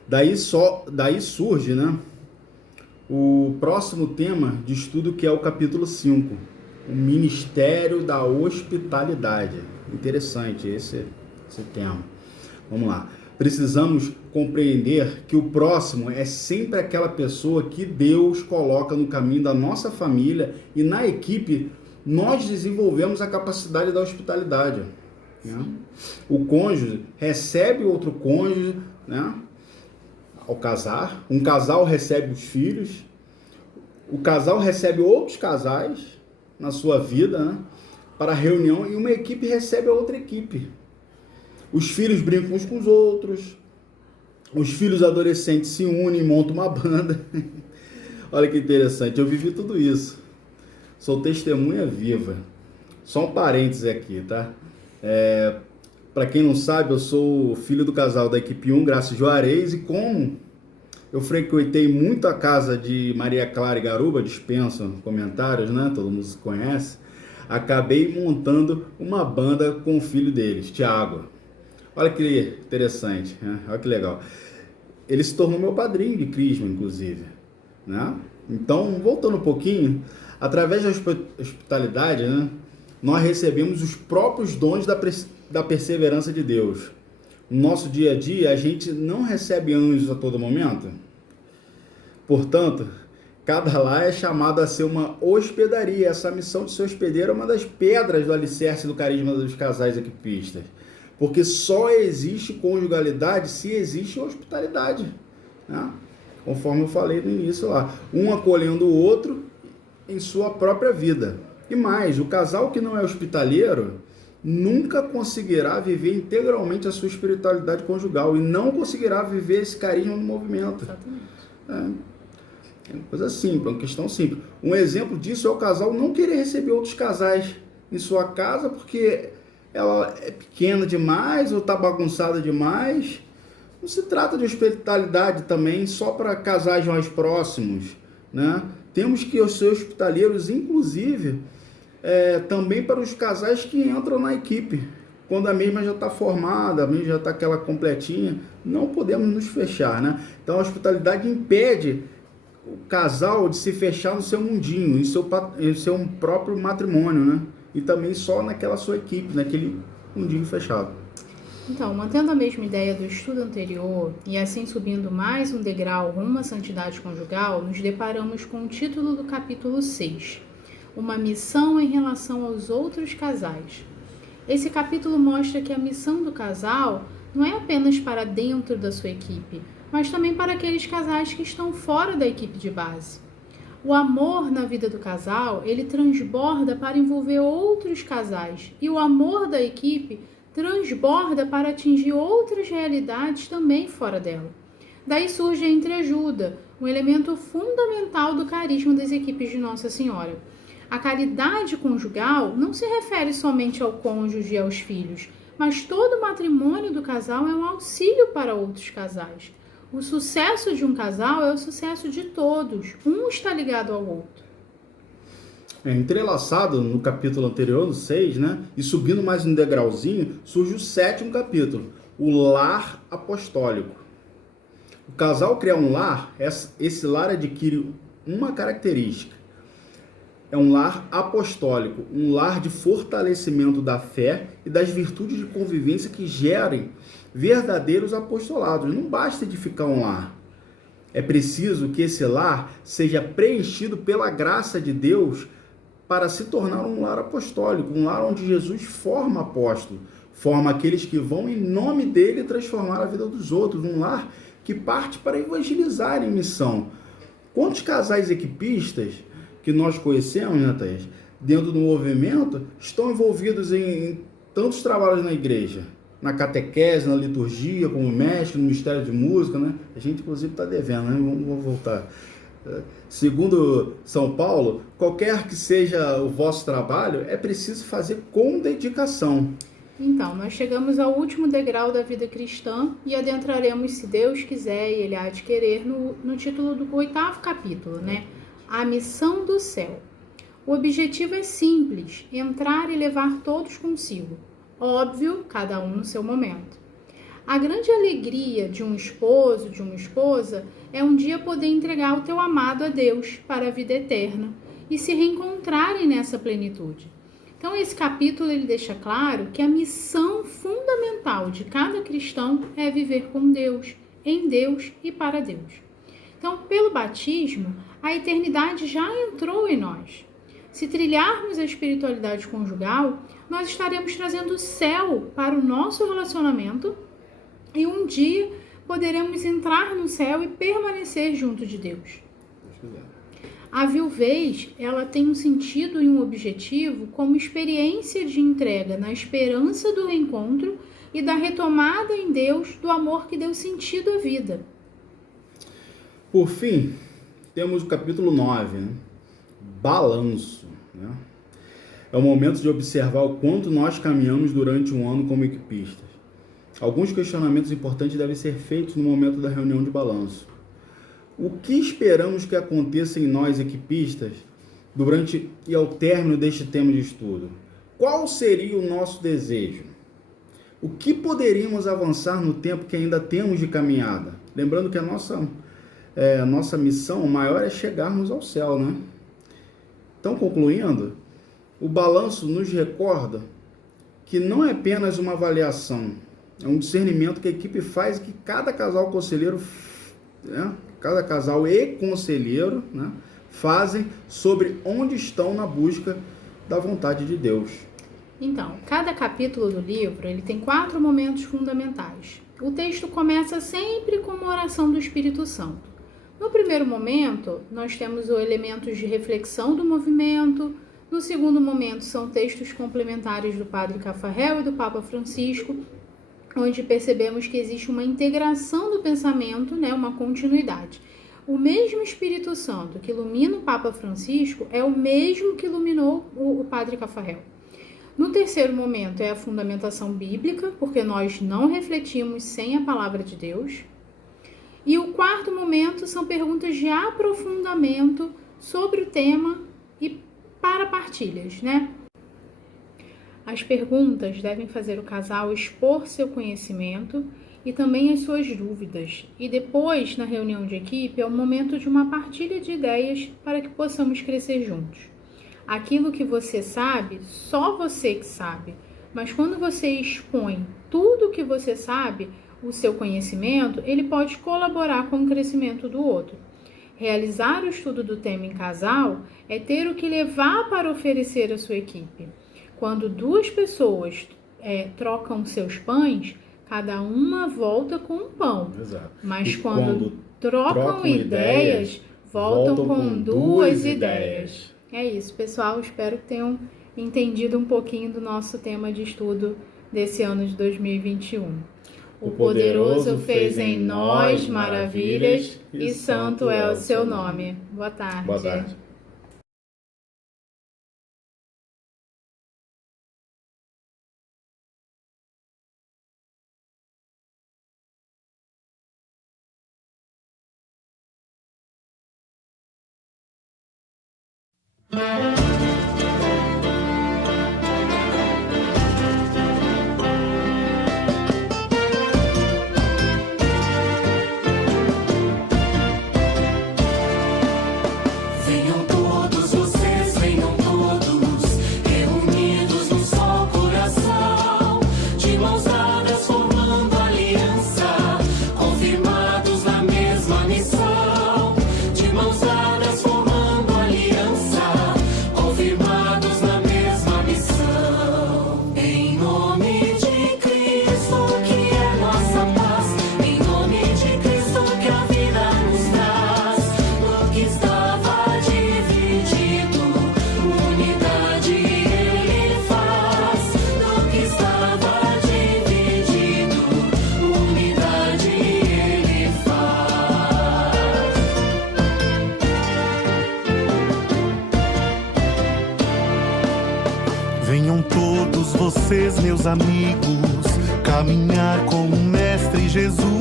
Daí surge, né, o próximo tema de estudo, que é o capítulo 5, o Ministério da Hospitalidade. Interessante esse tema. Vamos lá. Precisamos compreender que o próximo é sempre aquela pessoa que Deus coloca no caminho da nossa família, e na equipe nós desenvolvemos a capacidade da hospitalidade. Né? O cônjuge recebe outro cônjuge, né, ao casar. Um casal recebe os filhos. O casal recebe outros casais na sua vida, né, para a reunião, e uma equipe recebe a outra equipe. Os filhos brincam uns com os outros. Os filhos adolescentes se unem e montam uma banda. Olha que interessante, eu vivi tudo isso. Sou testemunha viva. Só um parênteses aqui, tá? Para quem não sabe, eu sou filho do casal da equipe 1, Graça Juarez, e como eu frequentei muito a casa de Maria Clara e Garuba, dispensa comentários, né? Todo mundo se conhece. Acabei montando uma banda com o filho deles, Tiago. Olha que interessante, né? Olha que legal. Ele se tornou meu padrinho de crisma, inclusive, né? Então, voltando um pouquinho, através da hospitalidade, né, nós recebemos os próprios dons da perseverança de Deus. No nosso dia a dia, a gente não recebe anjos a todo momento. Portanto, cada lar é chamado a ser uma hospedaria. Essa missão de ser hospedeiro é uma das pedras do alicerce do carisma dos casais equipistas. Porque só existe conjugalidade se existe hospitalidade, né? Conforme eu falei no início lá. Um acolhendo o outro em sua própria vida. E mais, o casal que não é hospitaleiro, nunca conseguirá viver integralmente a sua espiritualidade conjugal e não conseguirá viver esse carisma no movimento. Exatamente. É uma coisa simples, uma questão simples. Um exemplo disso é o casal não querer receber outros casais em sua casa porque ela é pequena demais ou está bagunçada demais. Não se trata de hospitalidade também só para casais mais próximos, né? Temos que ser hospitaleiros, inclusive, também para os casais que entram na equipe. Quando a mesma já está formada, a mesma já está aquela completinha, não podemos nos fechar, né? Então a hospitalidade impede o casal de se fechar no seu mundinho, em seu próprio matrimônio, né? E também só naquela sua equipe, naquele mundinho fechado. Então, mantendo a mesma ideia do estudo anterior e assim subindo mais um degrau rumo à santidade conjugal, nos deparamos com o título do capítulo 6, Uma missão em relação aos outros casais. Esse capítulo mostra que a missão do casal não é apenas para dentro da sua equipe, mas também para aqueles casais que estão fora da equipe de base. O amor na vida do casal, ele transborda para envolver outros casais, e o amor da equipe transborda para atingir outras realidades também fora dela. Daí surge a entreajuda, um elemento fundamental do carisma das equipes de Nossa Senhora. A caridade conjugal não se refere somente ao cônjuge e aos filhos, mas todo o matrimônio do casal é um auxílio para outros casais. O sucesso de um casal é o sucesso de todos, um está ligado ao outro. Entrelaçado no capítulo anterior, no 6, né? E subindo mais um degrauzinho, surge o 7º capítulo, o lar apostólico. O casal cria um lar, esse lar adquire uma característica. É um lar apostólico, um lar de fortalecimento da fé e das virtudes de convivência que gerem verdadeiros apostolados. Não basta edificar um lar. É preciso que esse lar seja preenchido pela graça de Deus para se tornar um lar apostólico, um lar onde Jesus forma apóstolo, forma aqueles que vão em nome dele transformar a vida dos outros, um lar que parte para evangelizar em missão. Quantos casais equipistas que nós conhecemos, né, Thaís, dentro do movimento, estão envolvidos em tantos trabalhos na igreja, na catequese, na liturgia, como mestre, no Ministério de Música, né? A gente, inclusive, está devendo, né? Vamos voltar. Segundo São Paulo, qualquer que seja o vosso trabalho, é preciso fazer com dedicação. Então, nós chegamos ao último degrau da vida cristã e adentraremos, se Deus quiser e Ele há de querer, no título do 8º capítulo, né? A missão do céu. O objetivo é simples, entrar e levar todos consigo. Óbvio, cada um no seu momento. A grande alegria de um esposo, de uma esposa, é um dia poder entregar o teu amado a Deus para a vida eterna e se reencontrarem nessa plenitude. Então, esse capítulo ele deixa claro que a missão fundamental de cada cristão é viver com Deus, em Deus e para Deus. Então, pelo batismo, a eternidade já entrou em nós. Se trilharmos a espiritualidade conjugal, nós estaremos trazendo o céu para o nosso relacionamento e um dia poderemos entrar no céu e permanecer junto de Deus. A viuvez, ela tem um sentido e um objetivo como experiência de entrega na esperança do reencontro e da retomada em Deus do amor que deu sentido à vida. Por fim, temos o capítulo 9, né? Balanço, né? É o momento de observar o quanto nós caminhamos durante um ano como equipistas. Alguns questionamentos importantes devem ser feitos no momento da reunião de balanço. O que esperamos que aconteça em nós, equipistas, durante e ao término deste tema de estudo? Qual seria o nosso desejo? O que poderíamos avançar no tempo que ainda temos de caminhada? Lembrando que a nossa missão maior é chegarmos ao céu, né? Então, concluindo, o balanço nos recorda que não é apenas uma avaliação, é um discernimento que a equipe faz e que cada casal conselheiro, né, cada casal e conselheiro, né, fazem sobre onde estão na busca da vontade de Deus. Então, cada capítulo do livro ele tem 4 momentos fundamentais. O texto começa sempre com uma oração do Espírito Santo. No primeiro momento, nós temos os elementos de reflexão do movimento, No segundo momento, são textos complementares do Padre Cafarel e do Papa Francisco, onde percebemos que existe uma integração do pensamento, né, uma continuidade. O mesmo Espírito Santo que ilumina o Papa Francisco é o mesmo que iluminou o Padre Cafarel. No terceiro momento é a fundamentação bíblica, porque nós não refletimos sem a palavra de Deus. E o quarto momento são perguntas de aprofundamento sobre o tema e para partilhas, né? As perguntas devem fazer o casal expor seu conhecimento e também as suas dúvidas. E depois, na reunião de equipe, é o momento de uma partilha de ideias para que possamos crescer juntos. Aquilo que você sabe, só você que sabe. Mas quando você expõe tudo o que você sabe, o seu conhecimento, ele pode colaborar com o crescimento do outro. Realizar o estudo do tema em casal é ter o que levar para oferecer à sua equipe. Quando duas pessoas trocam seus pães, cada uma volta com um pão. Exato. Mas quando trocam ideias, voltam com duas ideias. É isso, pessoal. Espero que tenham entendido um pouquinho do nosso tema de estudo desse ano de 2021. O poderoso fez em nós maravilhas e santo é o seu nome. Boa tarde. Boa tarde. Venham todos vocês, venham todos, reunidos num só coração, de mãos dadas formando aliança, confirmados na mesma missão. De mãos dadas formando aliança, confirmados na mesma missão. Em nome de Cristo, que é nossa paz, em nome de Cristo que a vida nos traz, no que estava dividido, unidade Ele faz. No que estava dividido, unidade Ele faz. Venham todos vocês, meus amigos, caminhar com o Mestre Jesus.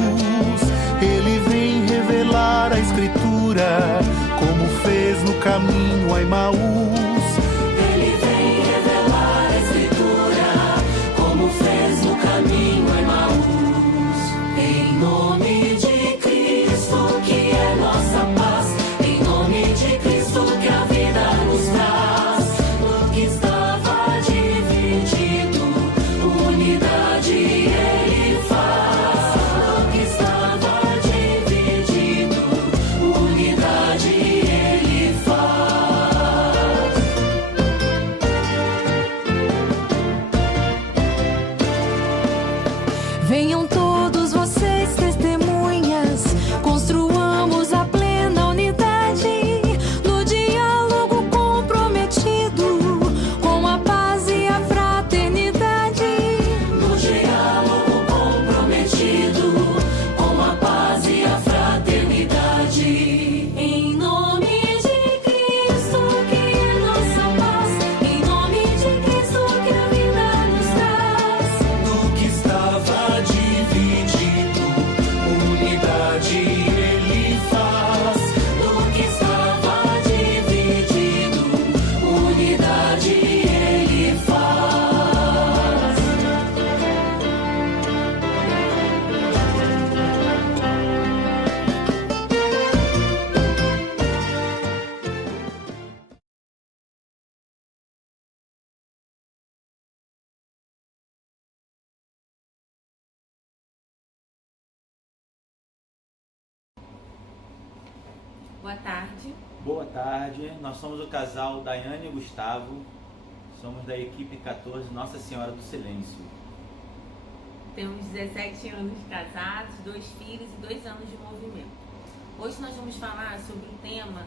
Ele vem revelar a Escritura, como fez no caminho a Emaús. Ele vem revelar a Escritura, como fez no caminho a Emaús. Em nome de Cristo, que é nossa paz, em nome de Cristo que a vida nos traz, no que estava dividido, unidade Ele faz. No que estava dividido, unidade Ele faz. Venham todos vocês, testemunhas, construamos a plena unidade, no diálogo comprometido, com a paz e a fraternidade. No diálogo comprometido, com a paz e a fraternidade. Em nome de Cristo, que é nossa paz, em nome de Cristo que a vida nos traz. No que estava dividido, unidade Ele faz. No que estava dividido, unidade Ele faz. Boa tarde. Boa tarde, nós somos o casal Daiane e Gustavo, somos da equipe 14 Nossa Senhora do Silêncio. Temos 17 anos de casados, 2 filhos e 2 anos de movimento. Hoje nós vamos falar sobre o tema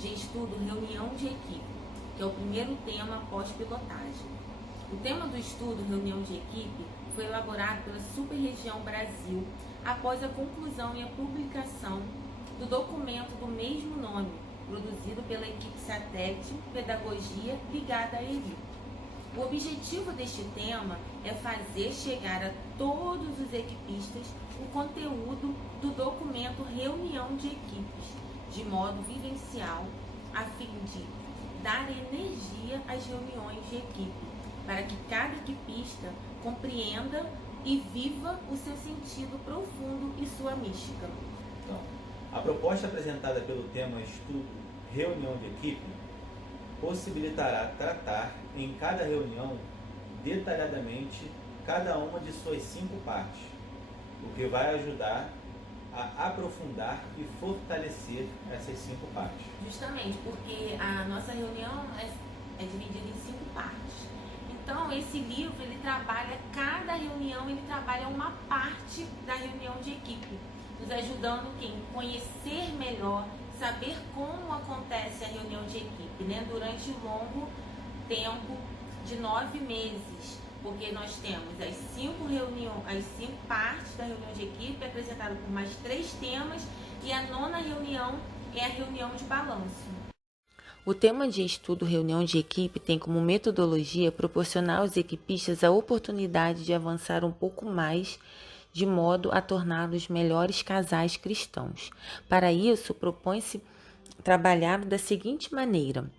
de estudo reunião de equipe. que é o primeiro tema pós-pilotagem. O tema do estudo, reunião de equipe, foi elaborado pela Superregião Brasil após a conclusão e a publicação do documento do mesmo nome, produzido pela equipe satélite Pedagogia ligada à ELI. O objetivo deste tema é fazer chegar a todos os equipistas o conteúdo do documento Reunião de Equipes, de modo vivencial, a fim de dar energia às reuniões de equipe, para que cada equipista compreenda e viva o seu sentido profundo e sua mística. Então, a proposta apresentada pelo tema Estudo Reunião de Equipe possibilitará tratar em cada reunião detalhadamente cada uma de suas 5 partes, o que vai ajudar a aprofundar e fortalecer essas 5 partes. Justamente porque a nossa reunião é dividida em 5 partes. Então, esse livro, ele trabalha, cada reunião, ele trabalha uma parte da reunião de equipe, nos ajudando a conhecer melhor, saber como acontece a reunião de equipe, né? Durante o longo tempo de 9 meses, porque nós temos as 5 partes da reunião de equipe, apresentada por mais 3 temas, e a 9ª reunião é a reunião de balanço. O tema de estudo Reunião de Equipe tem como metodologia proporcionar aos equipistas a oportunidade de avançar um pouco mais, de modo a torná-los melhores casais cristãos. Para isso, propõe-se trabalhar da seguinte maneira: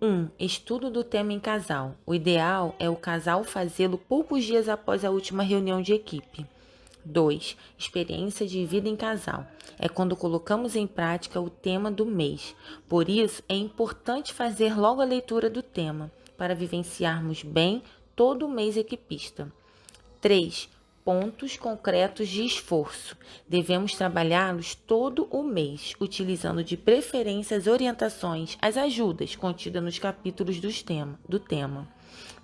1. Estudo do tema em casal. O ideal é o casal fazê-lo poucos dias após a última reunião de equipe. 2. Experiência de vida em casal. É quando colocamos em prática o tema do mês. Por isso, é importante fazer logo a leitura do tema, para vivenciarmos bem todo o mês equipista. 3. Pontos concretos de esforço. Devemos trabalhá-los todo o mês, utilizando de preferência as orientações, as ajudas contidas nos capítulos do tema.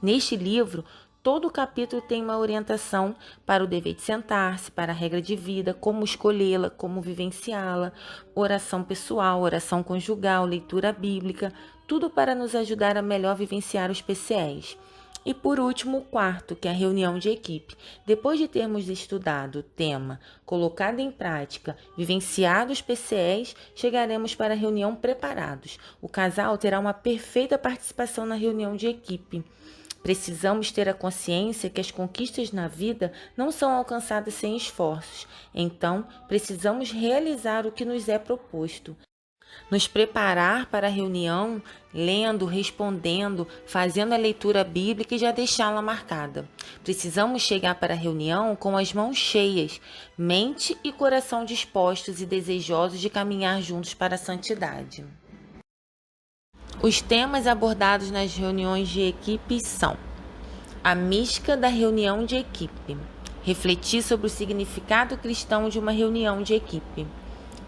Neste livro, todo o capítulo tem uma orientação para o dever de sentar-se, para a regra de vida, como escolhê-la, como vivenciá-la, oração pessoal, oração conjugal, leitura bíblica, tudo para nos ajudar a melhor vivenciar os PCEs. E por último, o 4º, que é a reunião de equipe. Depois de termos estudado o tema, colocado em prática, vivenciado os PCEs, chegaremos para a reunião preparados. O casal terá uma perfeita participação na reunião de equipe. Precisamos ter a consciência que as conquistas na vida não são alcançadas sem esforços. Então, precisamos realizar o que nos é proposto. Nos preparar para a reunião, lendo, respondendo, fazendo a leitura bíblica e já deixá-la marcada. Precisamos chegar para a reunião com as mãos cheias, mente e coração dispostos e desejosos de caminhar juntos para a santidade. Os temas abordados nas reuniões de equipe são: a mística da reunião de equipe, refletir sobre o significado cristão de uma reunião de equipe.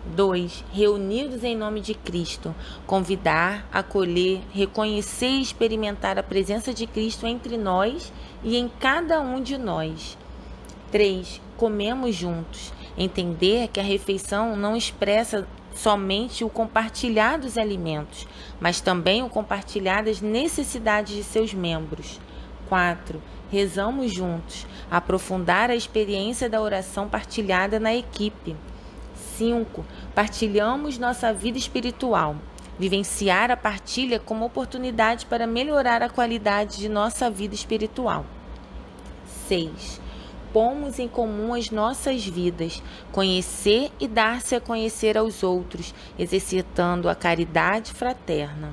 2. Reunidos em nome de Cristo, convidar, acolher, reconhecer e experimentar a presença de Cristo entre nós e em cada um de nós. 3. Comemos juntos, entender que a refeição não expressa somente o compartilhar dos alimentos, mas também o compartilhar das necessidades de seus membros. 4. Rezamos juntos, aprofundar a experiência da oração partilhada na equipe. 5. Partilhamos nossa vida espiritual, vivenciar a partilha como oportunidade para melhorar a qualidade de nossa vida espiritual. 6. Pomos em comum as nossas vidas, conhecer e dar-se a conhecer aos outros, exercitando a caridade fraterna.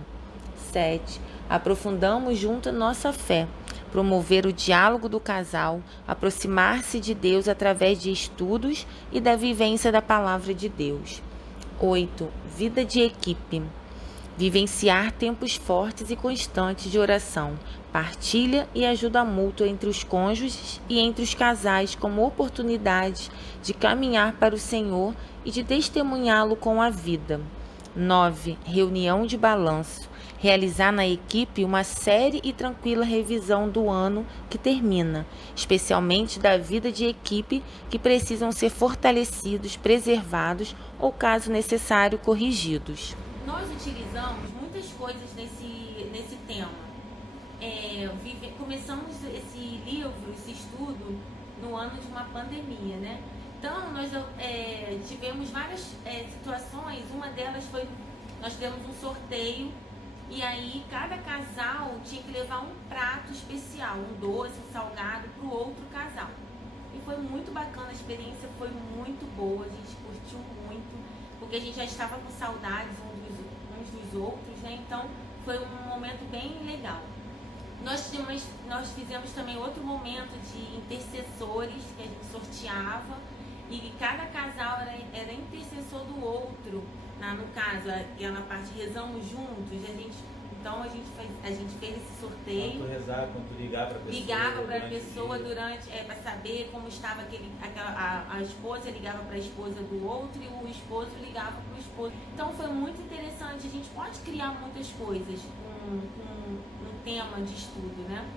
7. Aprofundamos junto a nossa fé, promover o diálogo do casal, aproximar-se de Deus através de estudos e da vivência da palavra de Deus. 8. Vida de equipe. Vivenciar tempos fortes e constantes de oração, partilha e ajuda mútua entre os cônjuges e entre os casais como oportunidade de caminhar para o Senhor e de testemunhá-lo com a vida. 9. Reunião de balanço. Realizar na equipe uma séria e tranquila revisão do ano que termina, especialmente da vida de equipe que precisam ser fortalecidos, preservados ou, caso necessário, corrigidos. Nós utilizamos muitas coisas nesse tema. Começamos esse livro, esse estudo, no ano de uma pandemia, né? Então, nós tivemos várias situações. Uma delas foi, nós fizemos um sorteio, e aí cada casal tinha que levar um prato especial, um doce, um salgado, para o outro casal. E foi muito bacana, a experiência foi muito boa, a gente curtiu muito, porque a gente já estava com saudades uns dos outros, né? Então, foi um momento bem legal. Nós fizemos também outro momento de intercessores, que a gente sorteava, e cada casal era intercessor do outro. No caso, aquela parte rezamos juntos, então a gente fez esse sorteio. Quando rezar, quando ligar para a pessoa. Ligava para a pessoa para saber como estava a esposa ligava para a esposa do outro e o esposo ligava para o esposo. Então foi muito interessante, a gente pode criar muitas coisas com um tema de estudo, né?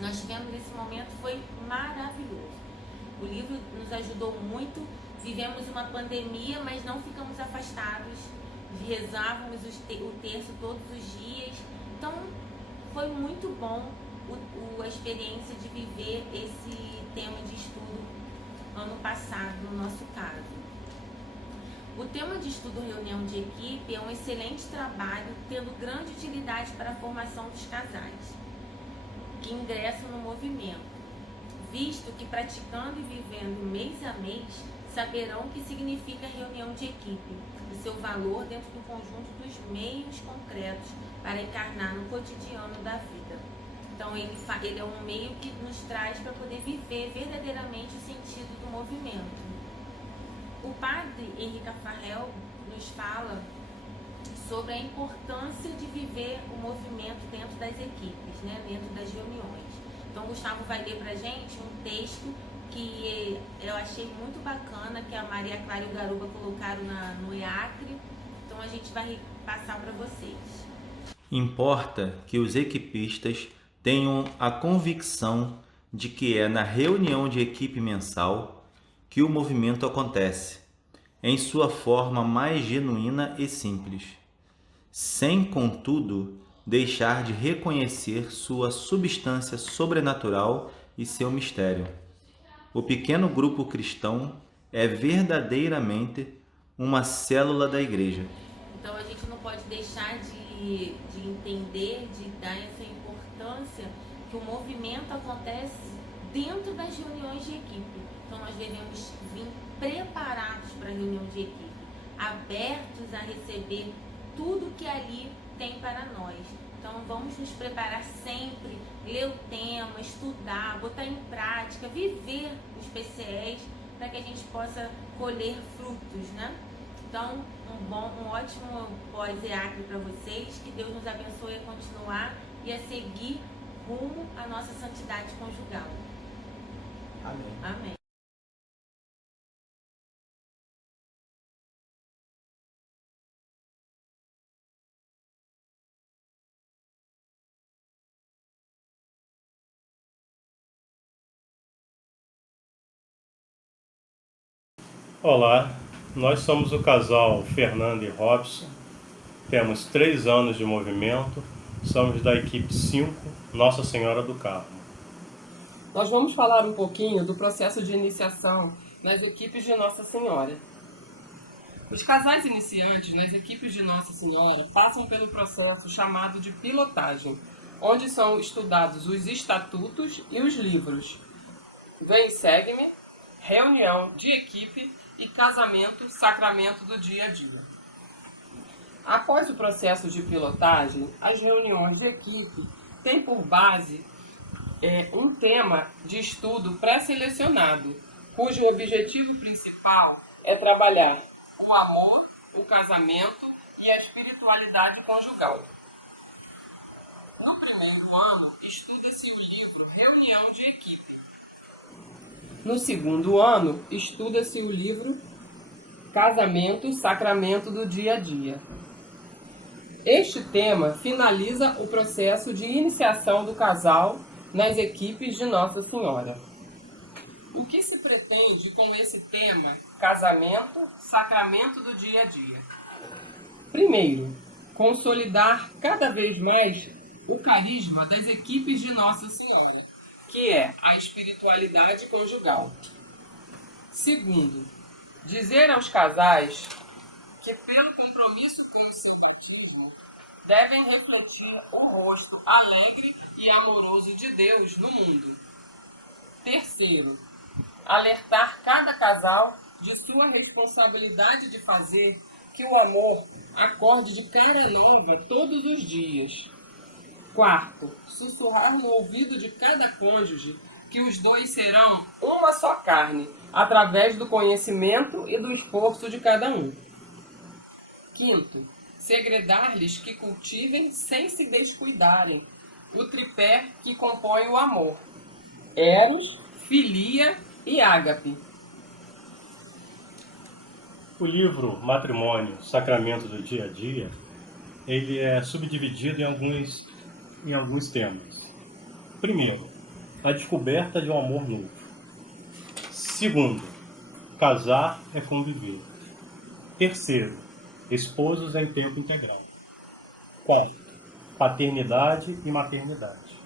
Nós tivemos esse momento, foi maravilhoso. O livro nos ajudou muito. Vivemos uma pandemia, mas não ficamos afastados. Rezávamos o terço todos os dias. Então, foi muito bom a experiência de viver esse tema de estudo ano passado, no nosso caso. O tema de estudo Reunião de Equipe é um excelente trabalho, tendo grande utilidade para a formação dos casais que ingressam no movimento, visto que praticando e vivendo mês a mês, saberão o que significa reunião de equipe e seu valor dentro do conjunto dos meios concretos para encarnar no cotidiano da vida. Então ele é um meio que nos traz para poder viver verdadeiramente o sentido do movimento. O padre Henrique Farrell nos fala sobre a importância de viver o movimento dentro das equipes, né, dentro das reuniões. Então Gustavo vai ler para a gente um texto que eu achei muito bacana, que a Maria Clara e o Garuba colocaram no IACRE. Então a gente vai passar para vocês. Importa que os equipistas tenham a convicção de que é na reunião de equipe mensal que o movimento acontece, em sua forma mais genuína e simples, sem, contudo, deixar de reconhecer sua substância sobrenatural e seu mistério. O pequeno grupo cristão é verdadeiramente uma célula da igreja. Então a gente não pode deixar de entender, de dar essa importância que o movimento acontece dentro das reuniões de equipe. Então nós devemos vir preparados para a reunião de equipe, abertos a receber tudo que ali tem para nós. Então vamos nos preparar sempre, ler o tema, estudar, botar em prática, viver os PCEs para que a gente possa colher frutos, né? Então um ótimo pós-EACRE para vocês, que Deus nos abençoe a continuar e a seguir rumo à nossa santidade conjugal. Amém. Amém. Olá, nós somos o casal Fernando e Robson, temos 3 anos de movimento, somos da equipe 5, Nossa Senhora do Carmo. Nós vamos falar um pouquinho do processo de iniciação nas equipes de Nossa Senhora. Os casais iniciantes nas equipes de Nossa Senhora passam pelo processo chamado de pilotagem, onde são estudados os estatutos e os livros. Vem Segue-me, reunião de equipe e casamento, sacramento do dia a dia. Após o processo de pilotagem, as reuniões de equipe têm por base um tema de estudo pré-selecionado, cujo objetivo principal é trabalhar o amor, o casamento e a espiritualidade conjugal. No primeiro ano, estuda-se o livro Reunião de Equipe. No segundo ano, estuda-se o livro Casamento, Sacramento do Dia a Dia. Este tema finaliza o processo de iniciação do casal nas equipes de Nossa Senhora. O que se pretende com esse tema, Casamento, Sacramento do Dia a Dia? Primeiro, consolidar cada vez mais o carisma das equipes de Nossa Senhora, que é a espiritualidade conjugal. Segundo, dizer aos casais que, pelo compromisso com o seu batismo, devem refletir o rosto alegre e amoroso de Deus no mundo. Terceiro, alertar cada casal de sua responsabilidade de fazer que o amor acorde de cara nova todos os dias. Quarto, sussurrar no ouvido de cada cônjuge que os dois serão uma só carne, através do conhecimento e do esforço de cada um. Quinto, segredar-lhes que cultivem sem se descuidarem o tripé que compõe o amor: Eros, Filia e Ágape. O livro Matrimônio, Sacramento do Dia a Dia, ele é subdividido em alguns temas. Primeiro, a descoberta de um amor novo. Segundo, casar é conviver. Terceiro, esposos em tempo integral. Quarto, paternidade e maternidade.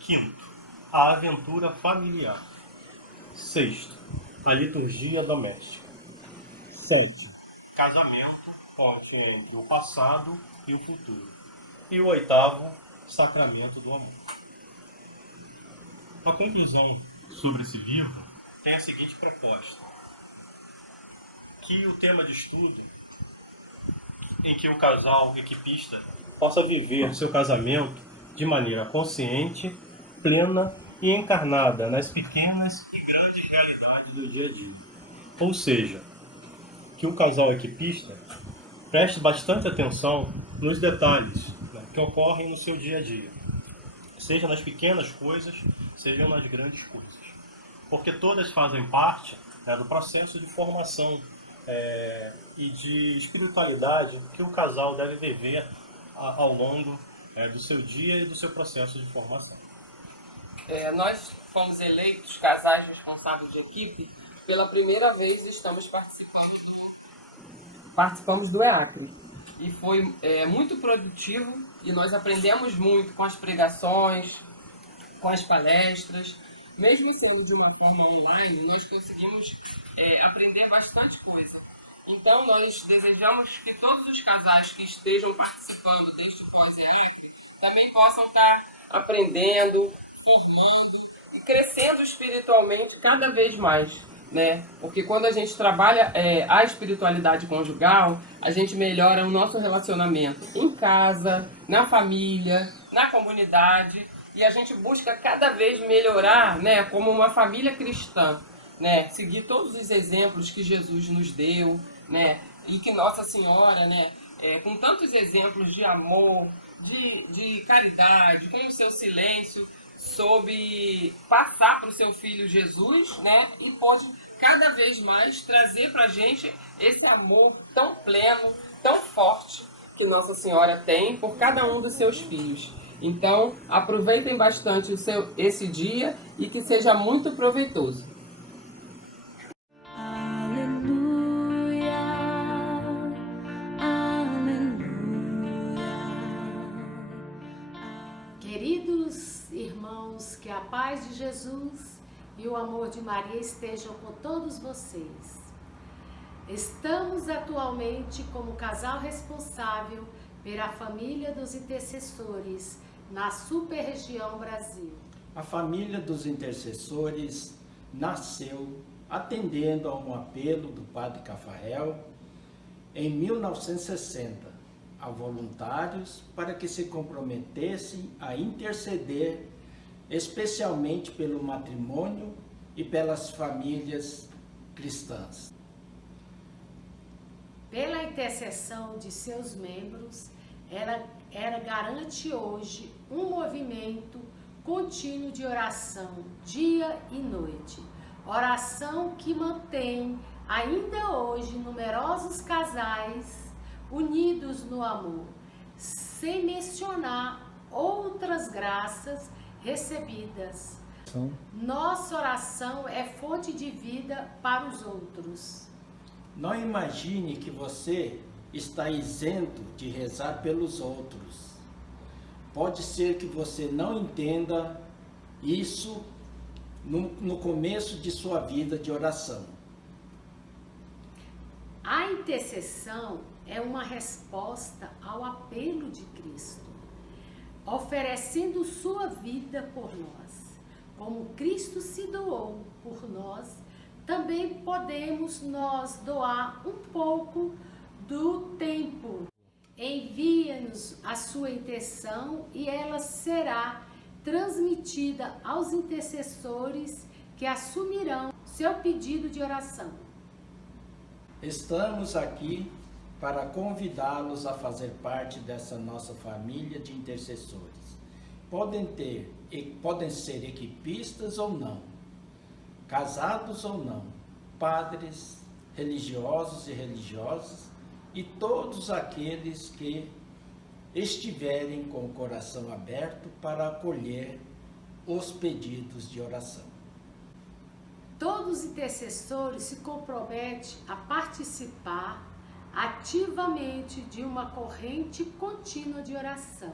Quinto, a aventura familiar. Sexto, a liturgia doméstica. Sétimo, casamento, ponte entre o passado e o futuro. E o oitavo, sacramento do amor. A conclusão sobre esse livro tem a seguinte proposta: que o tema de estudo em que o casal equipista possa viver seu casamento de maneira consciente, plena e encarnada nas pequenas e grandes realidades do dia a dia. Ou seja, que o casal equipista preste bastante atenção nos detalhes, né, que ocorrem no seu dia a dia, seja nas pequenas coisas, seja nas grandes coisas, porque todas fazem parte, né, do processo de formação e de espiritualidade que o casal deve viver ao longo do seu dia e do seu processo de formação. Nós fomos eleitos casais responsáveis de equipe. Pela primeira vez participamos do EACRE. E foi muito produtivo e nós aprendemos muito com as pregações, com as palestras. Mesmo sendo de uma forma online, nós conseguimos aprender bastante coisa. Então, nós desejamos que todos os casais que estejam participando deste pós-EACRE também possam estar aprendendo, formando e crescendo espiritualmente cada vez mais, né? Porque quando a gente trabalha a espiritualidade conjugal, a gente melhora o nosso relacionamento em casa, na família, na comunidade, e a gente busca cada vez melhorar, né, como uma família cristã, né? Seguir todos os exemplos que Jesus nos deu, né? E que Nossa Senhora, né, com tantos exemplos de amor, de caridade, com o seu silêncio, soube passar para o seu filho Jesus, né? E pode cada vez mais trazer para a gente esse amor tão pleno, tão forte que Nossa Senhora tem por cada um dos seus filhos. Então, aproveitem bastante esse dia e que seja muito proveitoso. Queridos irmãos, que a paz de Jesus e o amor de Maria estejam com todos vocês. Estamos atualmente como casal responsável pela família dos intercessores na Super-Região Brasil. A família dos intercessores nasceu atendendo a um apelo do padre Cafarel em 1960 a voluntários para que se comprometessem a interceder especialmente pelo matrimônio e pelas famílias cristãs. Pela intercessão de seus membros, ela garante hoje um movimento contínuo de oração, dia e noite. Oração que mantém ainda hoje numerosos casais unidos no amor, sem mencionar outras graças recebidas. Nossa oração é fonte de vida para os outros. Não imagine que você está isento de rezar pelos outros. Pode ser que você não entenda isso no começo de sua vida de oração. A intercessão é uma resposta ao apelo de Cristo, oferecendo sua vida por nós. Como Cristo se doou por nós, também podemos nós doar um pouco do tempo. Envia-nos a sua intenção e ela será transmitida aos intercessores que assumirão seu pedido de oração. Estamos aqui para convidá-los a fazer parte dessa nossa família de intercessores. Podem ser equipistas ou não, casados ou não, padres, religiosos e religiosas, e todos aqueles que estiverem com o coração aberto para acolher os pedidos de oração. Todos os intercessores se comprometem a participar ativamente de uma corrente contínua de oração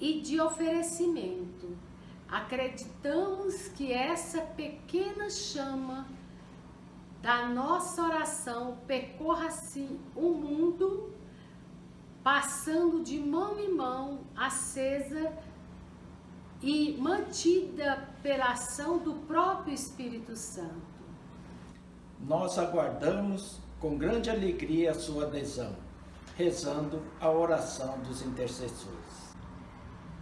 e de oferecimento. Acreditamos que essa pequena chama da nossa oração percorra assim o mundo, passando de mão em mão, acesa e mantida pela ação do próprio Espírito Santo. Nós aguardamos com grande alegria a sua adesão, rezando a oração dos intercessores.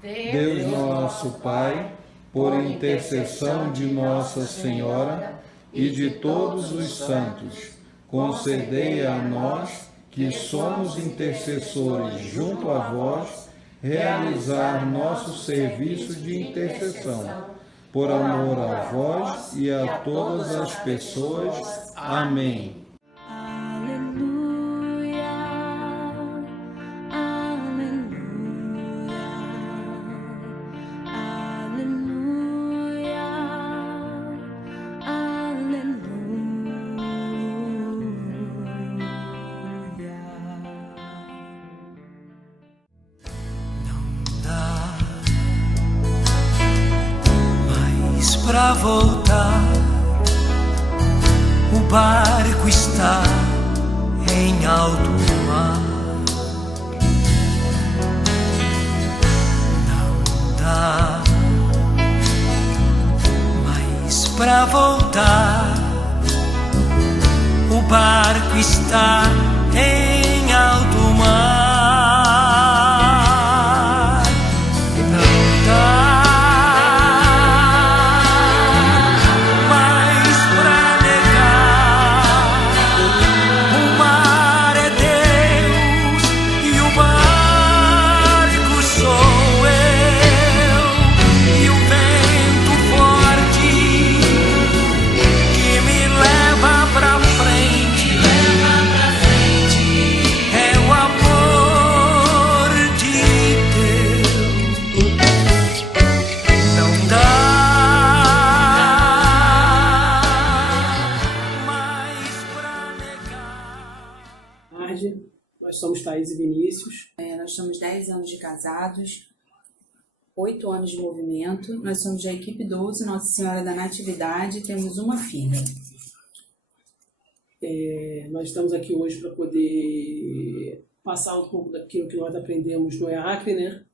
Deus nosso Pai, por intercessão de Nossa Senhora e de todos os santos, concedei a nós, que somos intercessores junto a vós, realizar nosso serviço de intercessão, por amor a vós e a todas as pessoas. Amém. Pra voltar, o barco está em alto mar. Não dá mais pra voltar, o barco está em alto mar. Não dá Nós somos Thaís e Vinícius. Nós somos 10 anos de casados, 8 anos de movimento. Nós somos da equipe 12, Nossa Senhora da Natividade, e temos uma filha. Nós estamos aqui hoje para poder passar um pouco daquilo que nós aprendemos no EACRE, né?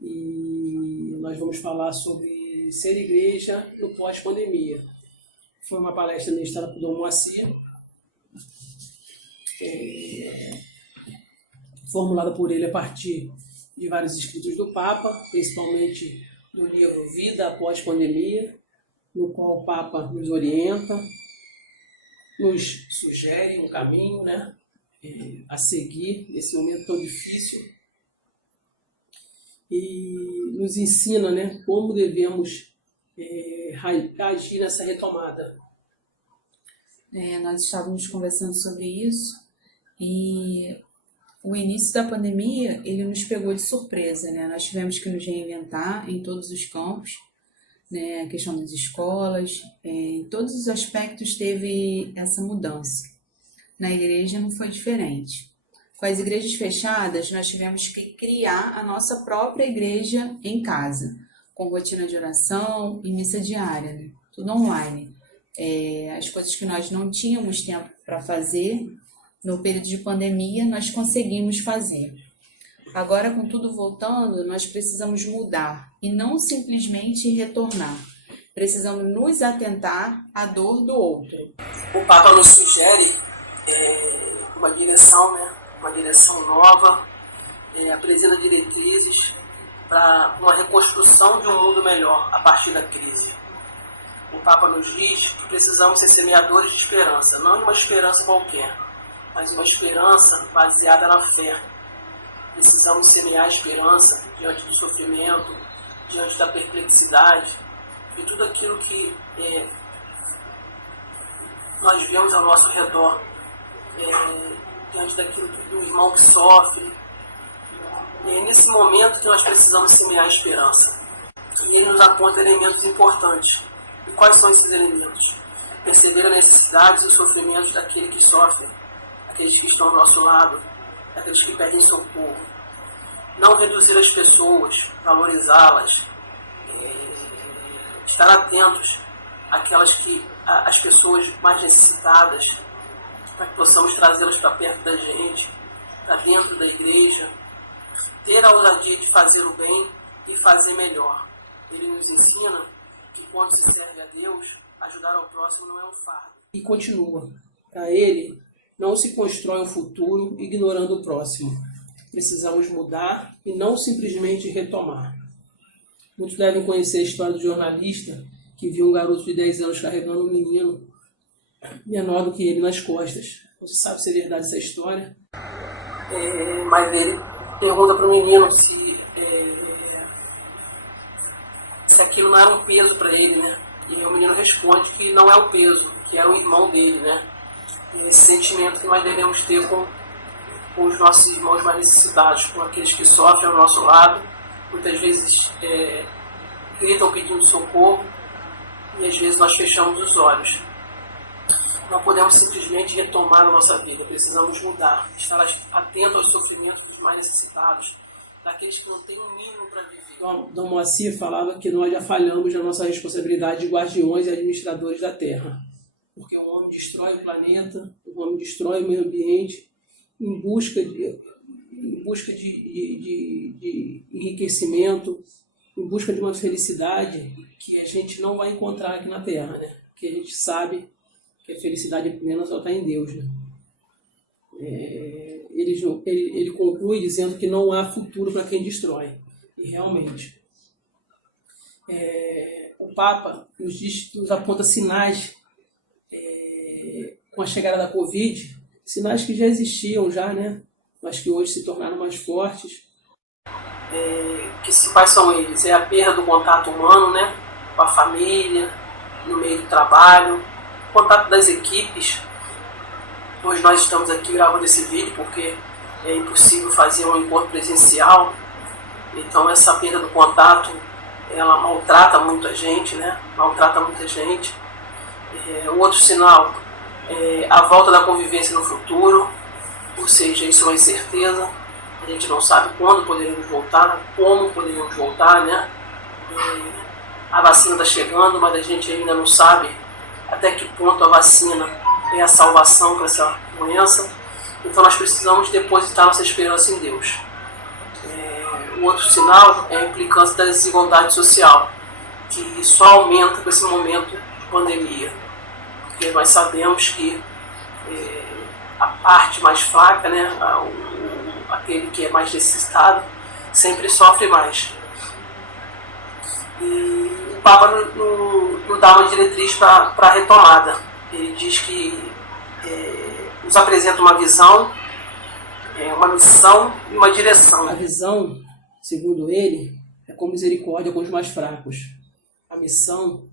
E nós vamos falar sobre ser igreja no pós-pandemia. Foi uma palestra ministrada por Dom Moacir, formulada por ele a partir de vários escritos do Papa, principalmente do livro Vida Após Pandemia, no qual o Papa nos orienta, nos sugere um caminho, né, a seguir nesse momento tão difícil e nos ensina, né, como devemos agir nessa retomada. Nós estávamos conversando sobre isso e o início da pandemia, ele nos pegou de surpresa, né? Nós tivemos que nos reinventar em todos os campos, né? A questão das escolas, em todos os aspectos teve essa mudança. Na igreja não foi diferente. Com as igrejas fechadas, nós tivemos que criar a nossa própria igreja em casa, com rotina de oração e missa diária, né? Tudo online. As coisas que nós não tínhamos tempo para fazer, no período de pandemia, nós conseguimos fazer. Agora, com tudo voltando, nós precisamos mudar e não simplesmente retornar. Precisamos nos atentar à dor do outro. O Papa nos sugere uma direção, né? Uma direção nova, apresenta diretrizes para uma reconstrução de um mundo melhor a partir da crise. O Papa nos diz que precisamos ser semeadores de esperança, não uma esperança qualquer, mas uma esperança baseada na fé. Precisamos semear esperança diante do sofrimento, diante da perplexidade, de tudo aquilo que nós vemos ao nosso redor, diante daquilo do irmão que sofre. É nesse momento que nós precisamos semear esperança. E ele nos aponta elementos importantes. E quais são esses elementos? Perceber as necessidades e os sofrimentos daquele que sofre, daqueles que estão ao nosso lado, daqueles que pedem socorro. Não reduzir as pessoas, valorizá-las, estar atentos às pessoas mais necessitadas, para que possamos trazê-las para perto da gente, para dentro da igreja, ter a ousadia de fazer o bem e fazer melhor. Ele nos ensina que quando se serve a Deus, ajudar ao próximo não é um fardo. E continua, para ele não se constrói um futuro ignorando o próximo. Precisamos mudar e não simplesmente retomar. Muitos devem conhecer a história do jornalista que viu um garoto de 10 anos carregando um menino menor do que ele nas costas. Você sabe se é verdade essa história? Mas ele pergunta para o menino se aquilo não era um peso para ele, né? E o menino responde que não é o peso, que era o irmão dele, né? Esse sentimento que nós devemos ter com os nossos irmãos mais necessitados, com aqueles que sofrem ao nosso lado, muitas vezes gritam pedindo socorro e às vezes nós fechamos os olhos. Não podemos simplesmente retomar a nossa vida, precisamos mudar, estar atento aos sofrimentos dos mais necessitados, daqueles que não têm um mínimo para viver. Dom Moacir falava que nós já falhamos na nossa responsabilidade de guardiões e administradores da Terra, porque o homem destrói o planeta, o homem destrói o meio ambiente em busca de enriquecimento, em busca de uma felicidade que a gente não vai encontrar aqui na Terra, né? Que a gente sabe que a felicidade plena só está em Deus, né? Ele conclui dizendo que não há futuro para quem destrói. E realmente, o Papa nos aponta sinais com a chegada da Covid, sinais que já existiam já, né? Mas que hoje se tornaram mais fortes. Quais são eles? É a perda do contato humano, né? Com a família, no meio do trabalho, contato das equipes. Hoje nós estamos aqui gravando esse vídeo porque é impossível fazer um encontro presencial. Então essa perda do contato, ela maltrata muita gente, né? Maltrata muita gente. O outro sinal é a volta da convivência no futuro, ou seja, isso é uma incerteza. A gente não sabe quando poderemos voltar, como poderemos voltar, né? A vacina está chegando, mas a gente ainda não sabe até que ponto a vacina é a salvação para essa doença. Então nós precisamos depositar nossa esperança em Deus. O outro sinal é a implicância da desigualdade social, que só aumenta com esse momento de pandemia. Porque nós sabemos que a parte mais fraca, né, aquele que é mais necessitado, sempre sofre mais. E o Papa nos dá uma diretriz para a retomada. Ele diz que nos apresenta uma visão, uma missão e uma direção. A visão, segundo ele, é com misericórdia com os mais fracos. A missão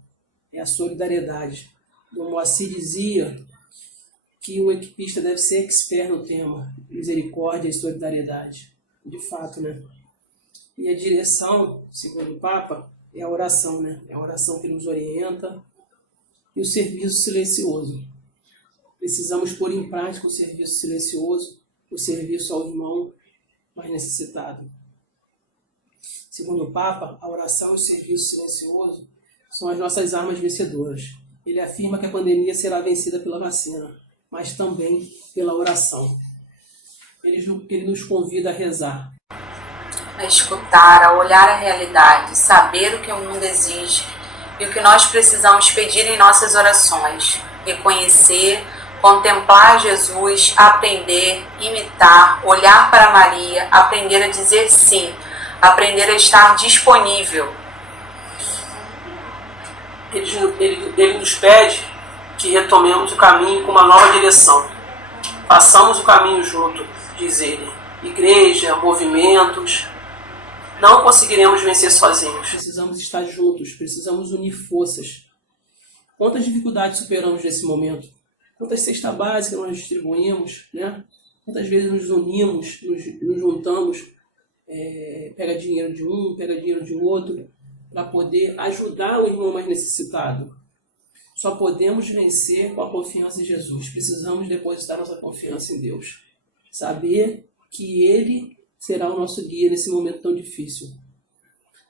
é a solidariedade. Dom Moacir dizia que o equipista deve ser expert no tema misericórdia e solidariedade. De fato, né? E a direção, segundo o Papa, é a oração, né? É a oração que nos orienta e o serviço silencioso. Precisamos pôr em prática o serviço silencioso, o serviço ao irmão mais necessitado. Segundo o Papa, a oração e o serviço silencioso são as nossas armas vencedoras. Ele afirma que a pandemia será vencida pela vacina, mas também pela oração. Ele nos convida a rezar. A escutar, a olhar a realidade, saber o que o mundo exige e o que nós precisamos pedir em nossas orações. Reconhecer, contemplar Jesus, aprender, imitar, olhar para Maria, aprender a dizer sim, aprender a estar disponível. Ele nos pede que retomemos o caminho com uma nova direção. Façamos o caminho junto, diz ele. Igreja, movimentos. Não conseguiremos vencer sozinhos. Precisamos estar juntos, precisamos unir forças. Quantas dificuldades superamos nesse momento? Quantas cestas básicas nós distribuímos, né? Quantas vezes nos unimos, nos juntamos, pega dinheiro de um, pega dinheiro de outro, para poder ajudar o irmão mais necessitado. Só podemos vencer com a confiança em Jesus. Precisamos depositar nossa confiança em Deus. Saber que Ele será o nosso guia nesse momento tão difícil.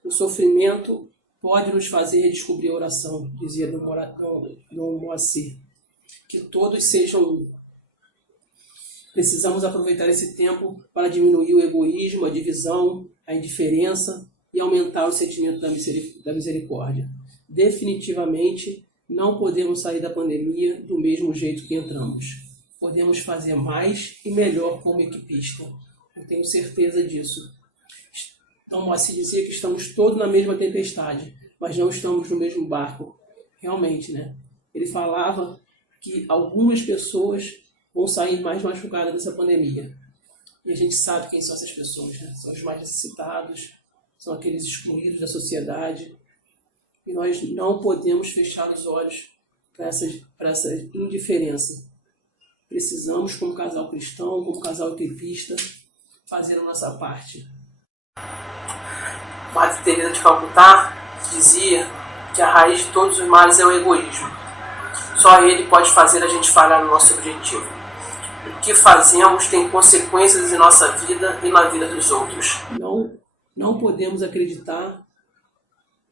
O sofrimento pode nos fazer descobrir a oração, dizia Dom Moacir. Que todos sejam um. Precisamos aproveitar esse tempo para diminuir o egoísmo, a divisão, a indiferença e aumentar o sentimento da misericórdia. Definitivamente, não podemos sair da pandemia do mesmo jeito que entramos. Podemos fazer mais e melhor como equipista. Eu tenho certeza disso. Então, assim dizia que estamos todos na mesma tempestade, mas não estamos no mesmo barco. Realmente, né? Ele falava que algumas pessoas vão sair mais machucadas dessa pandemia. E a gente sabe quem são essas pessoas, né? São os mais necessitados, são aqueles excluídos da sociedade. E nós não podemos fechar os olhos para essa indiferença. Precisamos, como casal cristão, como casal equipista, fazer a nossa parte. Madre Teresa de Calcutá dizia que a raiz de todos os males é o egoísmo. Só ele pode fazer a gente falhar no nosso objetivo. O que fazemos tem consequências em nossa vida e na vida dos outros. Não podemos acreditar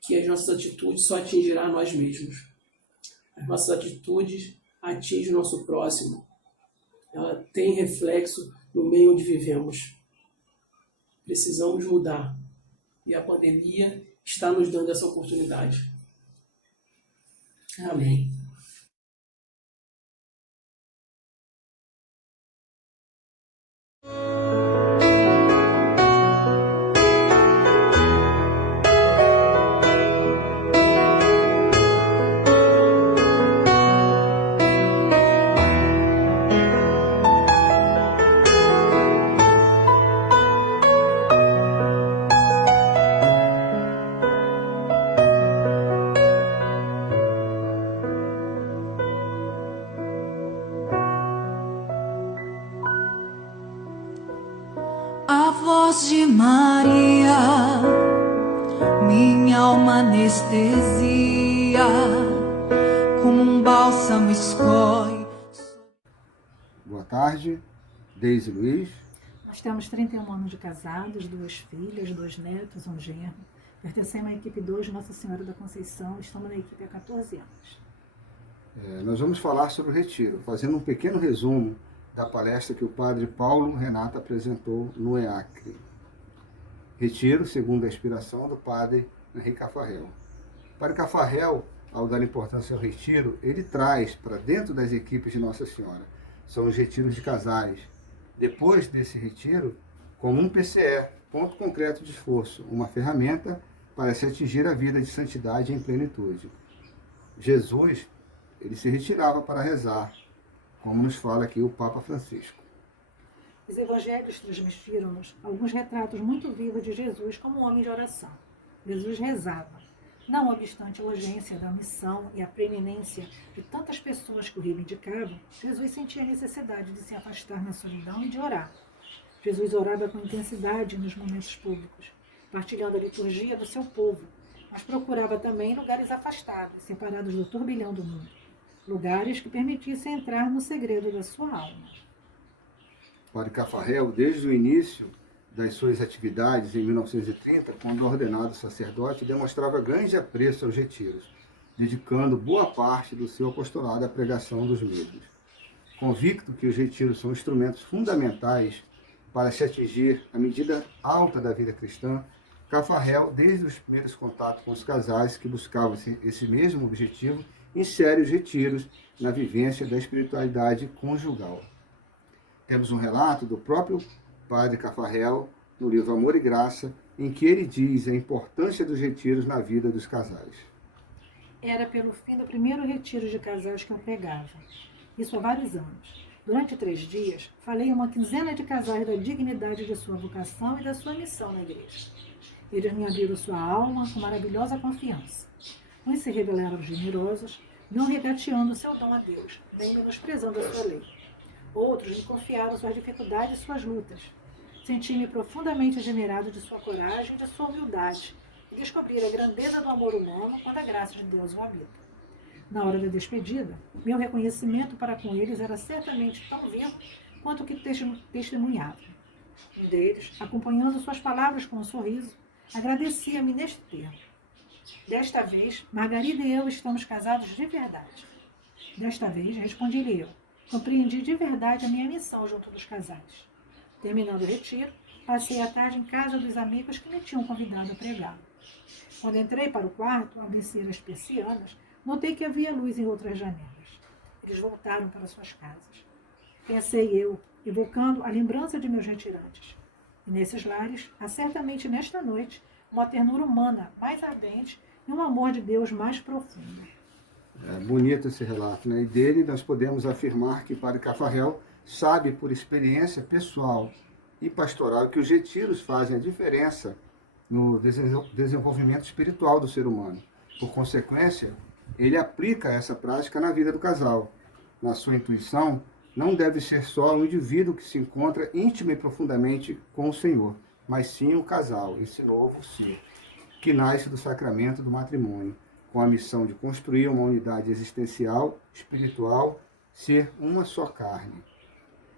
que as nossas atitudes só atingirão nós mesmos. As nossas atitudes atingem o nosso próximo. Ela tem reflexo no meio onde vivemos. Precisamos mudar. E a pandemia está nos dando essa oportunidade. Amém. A voz de Maria, minha alma anestesia, como um bálsamo escorre. Boa tarde, Deise Luiz. Nós temos 31 anos de casados, 2 filhas, 2 netos, um genro. Pertencemos à equipe 2 de Nossa Senhora da Conceição, estamos na equipe há 14 anos. Nós vamos falar sobre o retiro, fazendo um pequeno resumo da palestra que o padre Paulo Renato apresentou no EACRE. Retiro, segundo a inspiração do padre Henrique Cafarel. O padre Cafarel, ao dar importância ao retiro, ele traz para dentro das equipes de Nossa Senhora. São os retiros de casais. Depois desse retiro, como um PCE, ponto concreto de esforço, uma ferramenta para se atingir a vida de santidade em plenitude. Jesus, ele se retirava para rezar, como nos fala aqui o Papa Francisco. Os evangelhos transmitiram-nos alguns retratos muito vivos de Jesus como um homem de oração. Jesus rezava. Não obstante a urgência da missão e a preeminência de tantas pessoas que o reivindicavam, Jesus sentia a necessidade de se afastar na solidão e de orar. Jesus orava com intensidade nos momentos públicos, partilhando a liturgia do seu povo, mas procurava também lugares afastados, separados do turbilhão do mundo. Lugares que permitissem entrar no segredo da sua alma. Padre Cafarel, desde o início das suas atividades em 1930, quando ordenado sacerdote, demonstrava grande apreço aos retiros, dedicando boa parte do seu apostolado à pregação dos mesmos. Convicto que os retiros são instrumentos fundamentais para se atingir a medida alta da vida cristã, Cafarel, desde os primeiros contatos com os casais que buscavam esse mesmo objetivo, insere os retiros na vivência da espiritualidade conjugal. Temos um relato do próprio Padre Cafarel, no livro Amor e Graça, em que ele diz a importância dos retiros na vida dos casais. Era pelo fim do primeiro retiro de casais que eu pregava, isso há vários anos. Durante 3 dias, falei a uma quinzena de casais da dignidade de sua vocação e da sua missão na igreja. Eles me abriram sua alma com maravilhosa confiança. Uns se revelaram generosos, não regateando seu dom a Deus, nem menosprezando a sua lei. Outros me confiaram suas dificuldades e suas lutas. Senti-me profundamente admirado de sua coragem e de sua humildade, e descobri a grandeza do amor humano quando a graça de Deus o habita. Na hora da despedida, meu reconhecimento para com eles era certamente tão vivo quanto o que testemunhava. Um deles, acompanhando suas palavras com um sorriso, agradecia-me neste termo: desta vez, Margarida e eu estamos casados de verdade. Desta vez, respondi-lhe eu, compreendi de verdade a minha missão junto dos casais. Terminando o retiro, passei a tarde em casa dos amigos que me tinham convidado a pregar. Quando entrei para o quarto, ao descer as persianas, notei que havia luz em outras janelas. Eles voltaram para suas casas. Pensei eu, evocando a lembrança de meus retirantes. E nesses lares, há certamente nesta noite, uma ternura humana mais ardente e um amor de Deus mais profundo. É bonito esse relato, né? E dele nós podemos afirmar que Padre Cafarel sabe por experiência pessoal e pastoral que os retiros fazem a diferença no desenvolvimento espiritual do ser humano. Por consequência, ele aplica essa prática na vida do casal. Na sua intuição, não deve ser só o indivíduo que se encontra íntima e profundamente com o Senhor, mas sim o casal, esse novo ser, que nasce do sacramento do matrimônio, com a missão de construir uma unidade existencial, espiritual, ser uma só carne.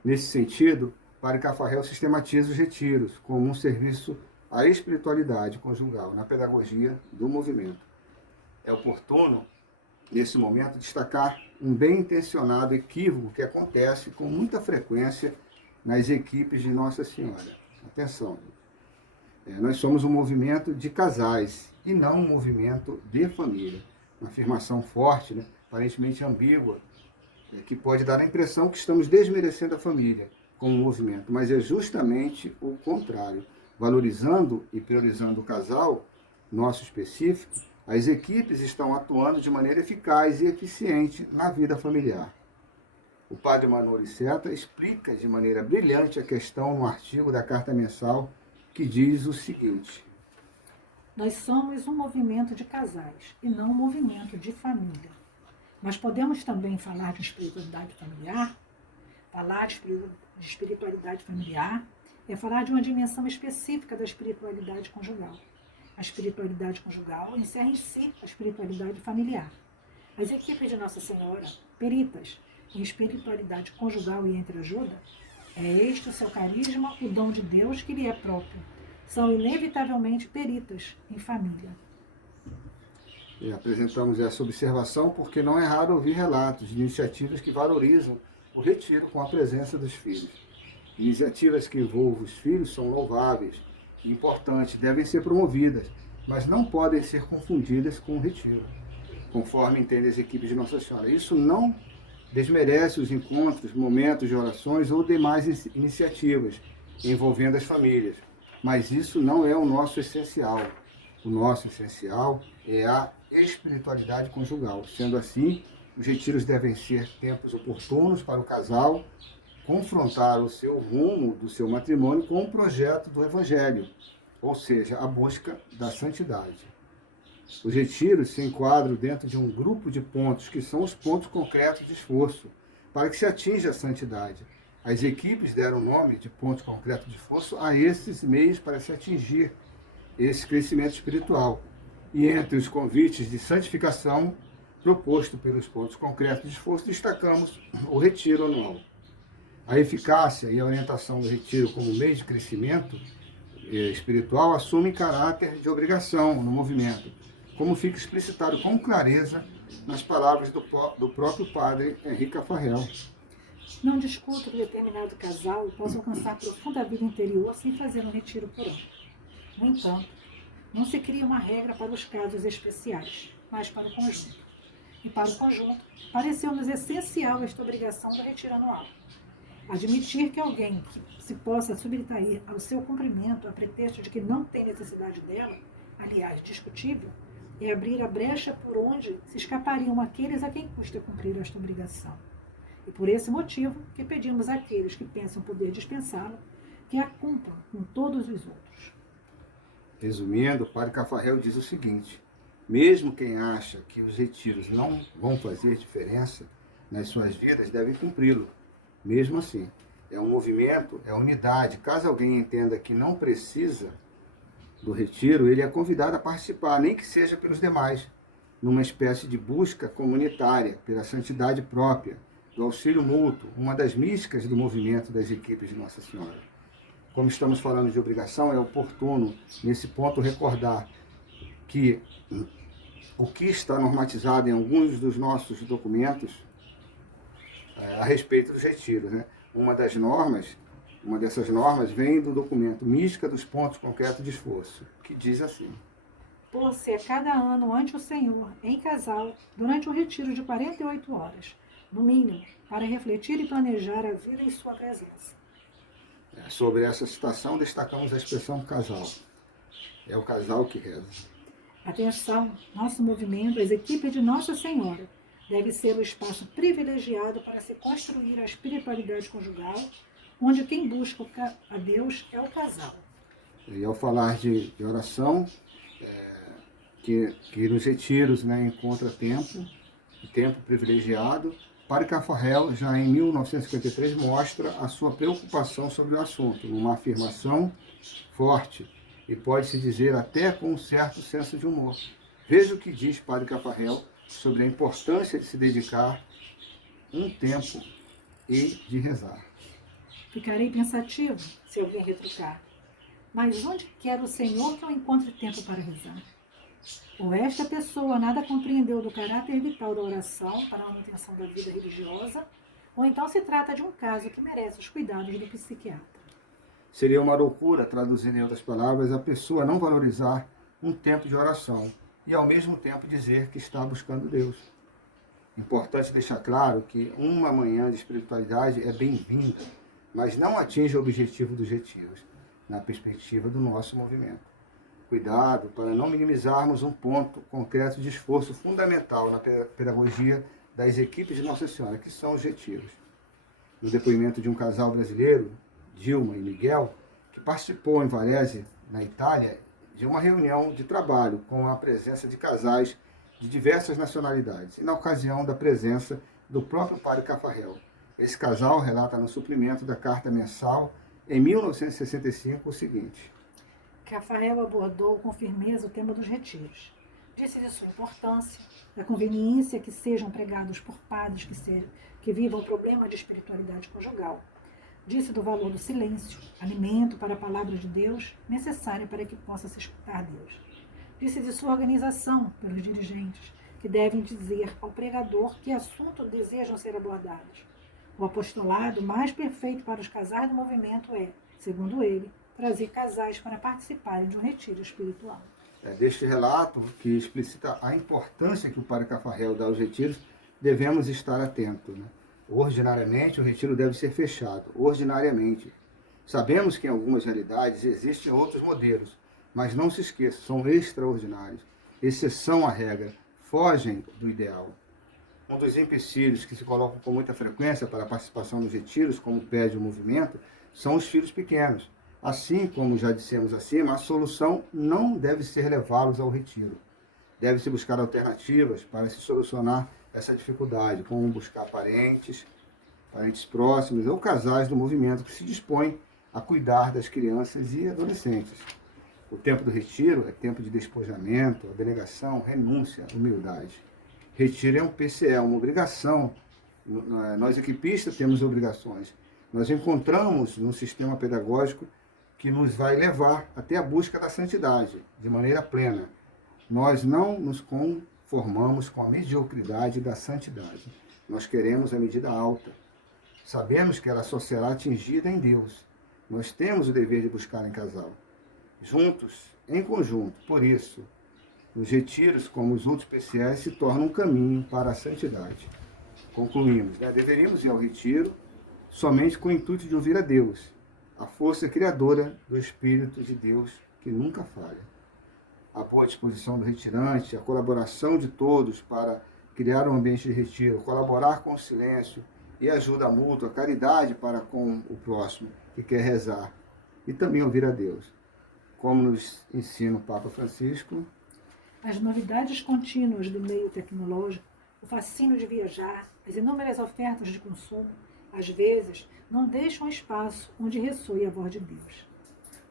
Nesse sentido, Padre Cafarel sistematiza os retiros como um serviço à espiritualidade conjugal na pedagogia do movimento. É oportuno, nesse momento, destacar um bem-intencionado equívoco que acontece com muita frequência nas equipes de Nossa Senhora. Atenção, nós somos um movimento de casais e não um movimento de família. Uma afirmação forte, né, aparentemente ambígua, que pode dar a impressão que estamos desmerecendo a família como movimento, mas é justamente o contrário. Valorizando e priorizando o casal, nosso específico, as equipes estão atuando de maneira eficaz e eficiente na vida familiar. O padre Manuel Liceta explica de maneira brilhante a questão no artigo da Carta Mensal, que diz o seguinte: nós somos um movimento de casais e não um movimento de família. Mas podemos também falar de espiritualidade familiar? Falar de espiritualidade familiar é falar de uma dimensão específica da espiritualidade conjugal. A espiritualidade conjugal encerra em si a espiritualidade familiar. As equipes de Nossa Senhora, peritas em espiritualidade conjugal e entreajuda, é este o seu carisma, o dom de Deus que lhe é próprio. São inevitavelmente peritas em família. E apresentamos essa observação porque não é raro ouvir relatos de iniciativas que valorizam o retiro com a presença dos filhos. Iniciativas que envolvam os filhos são louváveis e importantes, devem ser promovidas, mas não podem ser confundidas com o retiro, conforme entendem as equipes de Nossa Senhora. Isso não desmerece os encontros, momentos de orações ou demais iniciativas envolvendo as famílias, mas isso não é o nosso essencial. O nosso essencial é a espiritualidade conjugal. Sendo assim, os retiros devem ser tempos oportunos para o casal confrontar o seu rumo do seu matrimônio com o projeto do Evangelho, ou seja, a busca da santidade. Os retiros se enquadram dentro de um grupo de pontos que são os pontos concretos de esforço para que se atinja a santidade. As equipes deram o nome de pontos concretos de esforço a esses meios para se atingir esse crescimento espiritual. E entre os convites de santificação proposto pelos pontos concretos de esforço, destacamos o retiro anual. A eficácia e a orientação do retiro como meio de crescimento espiritual assume caráter de obrigação no movimento, como fica explicitado com clareza nas palavras do próprio padre Henri Caffarel. Não discuto que determinado casal possa alcançar profunda vida interior sem fazer um retiro por ano. No entanto, não se cria uma regra para os casos especiais, mas para o conjunto. E para o conjunto, pareceu-nos essencial esta obrigação do retiro anual. Admitir que alguém se possa subtrair ao seu cumprimento a pretexto de que não tem necessidade dela, aliás, discutível, é abrir a brecha por onde se escapariam aqueles a quem custa cumprir esta obrigação. E por esse motivo que pedimos àqueles que pensam poder dispensá-lo, que a cumpram com todos os outros. Resumindo, o padre Caffarel diz o seguinte: mesmo quem acha que os retiros não vão fazer diferença nas suas vidas, deve cumpri-lo. Mesmo assim, é um movimento, é unidade. Caso alguém entenda que não precisa do retiro, ele é convidado a participar, nem que seja pelos demais, numa espécie de busca comunitária, pela santidade própria, do auxílio mútuo, uma das místicas do movimento das equipes de Nossa Senhora. Como estamos falando de obrigação, é oportuno, nesse ponto, recordar que o que está normatizado em alguns dos nossos documentos a respeito dos retiros, né? Uma dessas normas vem do documento Mística dos Pontos Concretos de Esforço, que diz assim: Pôr-se a cada ano ante o Senhor, em casal, durante um retiro de 48 horas, no mínimo, para refletir e planejar a vida em sua presença. Sobre essa citação, destacamos a expressão casal. É o casal que reza. Atenção, nosso movimento, as equipes de Nossa Senhora, deve ser o espaço privilegiado para se construir a espiritualidade conjugal, onde quem busca a Deus é o casal. E ao falar de oração, que nos retiros, né, encontra tempo privilegiado, Padre Caffarel, já em 1953, mostra a sua preocupação sobre o assunto, numa afirmação forte, e pode-se dizer até com um certo senso de humor. Veja o que diz Padre Caffarel sobre a importância de se dedicar um tempo e de rezar. Ficarei pensativo se alguém retrucar. Mas onde quer o Senhor que eu encontre tempo para rezar? Ou esta pessoa nada compreendeu do caráter vital da oração para a manutenção da vida religiosa, ou então se trata de um caso que merece os cuidados do psiquiatra. Seria uma loucura, traduzindo em outras palavras, a pessoa não valorizar um tempo de oração e ao mesmo tempo dizer que está buscando Deus. Importante deixar claro que uma manhã de espiritualidade é bem-vinda, mas não atinge o objetivo dos retiros, na perspectiva do nosso movimento. Cuidado para não minimizarmos um ponto concreto de esforço fundamental na pedagogia das equipes de Nossa Senhora, que são os retiros. No depoimento de um casal brasileiro, Dilma e Miguel, que participou em Varese, na Itália, de uma reunião de trabalho com a presença de casais de diversas nacionalidades, e na ocasião da presença do próprio padre Caffarel. Esse casal relata no suplemento da carta mensal, em 1965, o seguinte: Caffarel abordou com firmeza o tema dos retiros. Disse de sua importância, da conveniência que sejam pregados por padres que vivam o problema de espiritualidade conjugal. Disse do valor do silêncio, alimento para a palavra de Deus, necessária para que possa se escutar Deus. Disse de sua organização pelos dirigentes, que devem dizer ao pregador que assunto desejam ser abordados. O apostolado mais perfeito para os casais do movimento é, segundo ele, trazer casais para participarem de um retiro espiritual. Deste relato, que explicita a importância que o padre Caffarel dá aos retiros, devemos estar atentos, né? Ordinariamente, o retiro deve ser fechado. Ordinariamente. Sabemos que em algumas realidades existem outros modelos, mas não se esqueça, são extraordinários. Exceção à regra, fogem do ideal. Um dos empecilhos que se colocam com muita frequência para a participação nos retiros, como pede o movimento, são os filhos pequenos. Assim como já dissemos acima, a solução não deve ser levá-los ao retiro. Deve-se buscar alternativas para se solucionar essa dificuldade, como buscar parentes próximos ou casais do movimento que se dispõem a cuidar das crianças e adolescentes. O tempo do retiro é tempo de despojamento, abnegação, renúncia, humildade. Retiro é um PCE, uma obrigação. Nós equipistas temos obrigações, nós encontramos um sistema pedagógico que nos vai levar até a busca da santidade, de maneira plena. Nós não nos conformamos com a mediocridade da santidade. Nós queremos a medida alta. Sabemos que ela só será atingida em Deus. Nós temos o dever de buscar em casal, juntos, em conjunto. Por isso, os retiros, como os outros PCS, se tornam um caminho para a santidade. Concluímos, deveríamos ir ao retiro somente com o intuito de ouvir a Deus, a força criadora do Espírito de Deus que nunca falha. A boa disposição do retirante, a colaboração de todos para criar um ambiente de retiro, colaborar com o silêncio e ajuda mútua, caridade para com o próximo que quer rezar e também ouvir a Deus. Como nos ensina o Papa Francisco, as novidades contínuas do meio tecnológico, o fascínio de viajar, as inúmeras ofertas de consumo, às vezes, não deixam espaço onde ressoe a voz de Deus.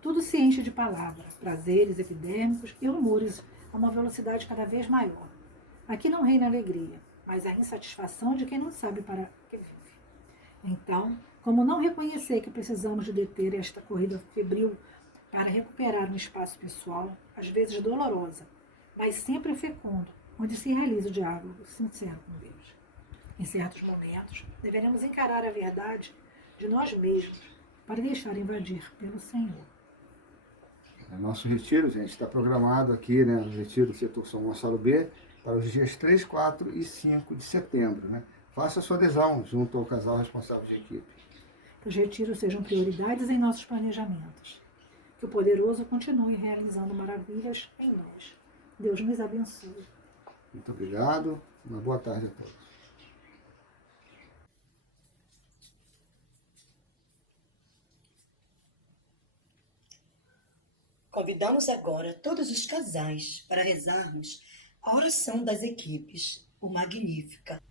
Tudo se enche de palavra, prazeres epidêmicos e rumores a uma velocidade cada vez maior. Aqui não reina alegria, mas a insatisfação de quem não sabe para que vive. Então, como não reconhecer que precisamos de deter esta corrida febril para recuperar um espaço pessoal, às vezes dolorosa, mas sempre fecundo, onde se realiza o diálogo sincero com Deus. Em certos momentos, deveremos encarar a verdade de nós mesmos para deixar invadir pelo Senhor. Nosso retiro, gente, está programado aqui, no retiro do setor São Gonçalo B, para os dias 3, 4 e 5 de setembro. Faça a sua adesão junto ao casal responsável de equipe. Que os retiros sejam prioridades em nossos planejamentos. Que o poderoso continue realizando maravilhas em nós. Deus nos abençoe. Muito obrigado. Uma boa tarde a todos. Convidamos agora todos os casais para rezarmos a oração das equipes, o Magnífica.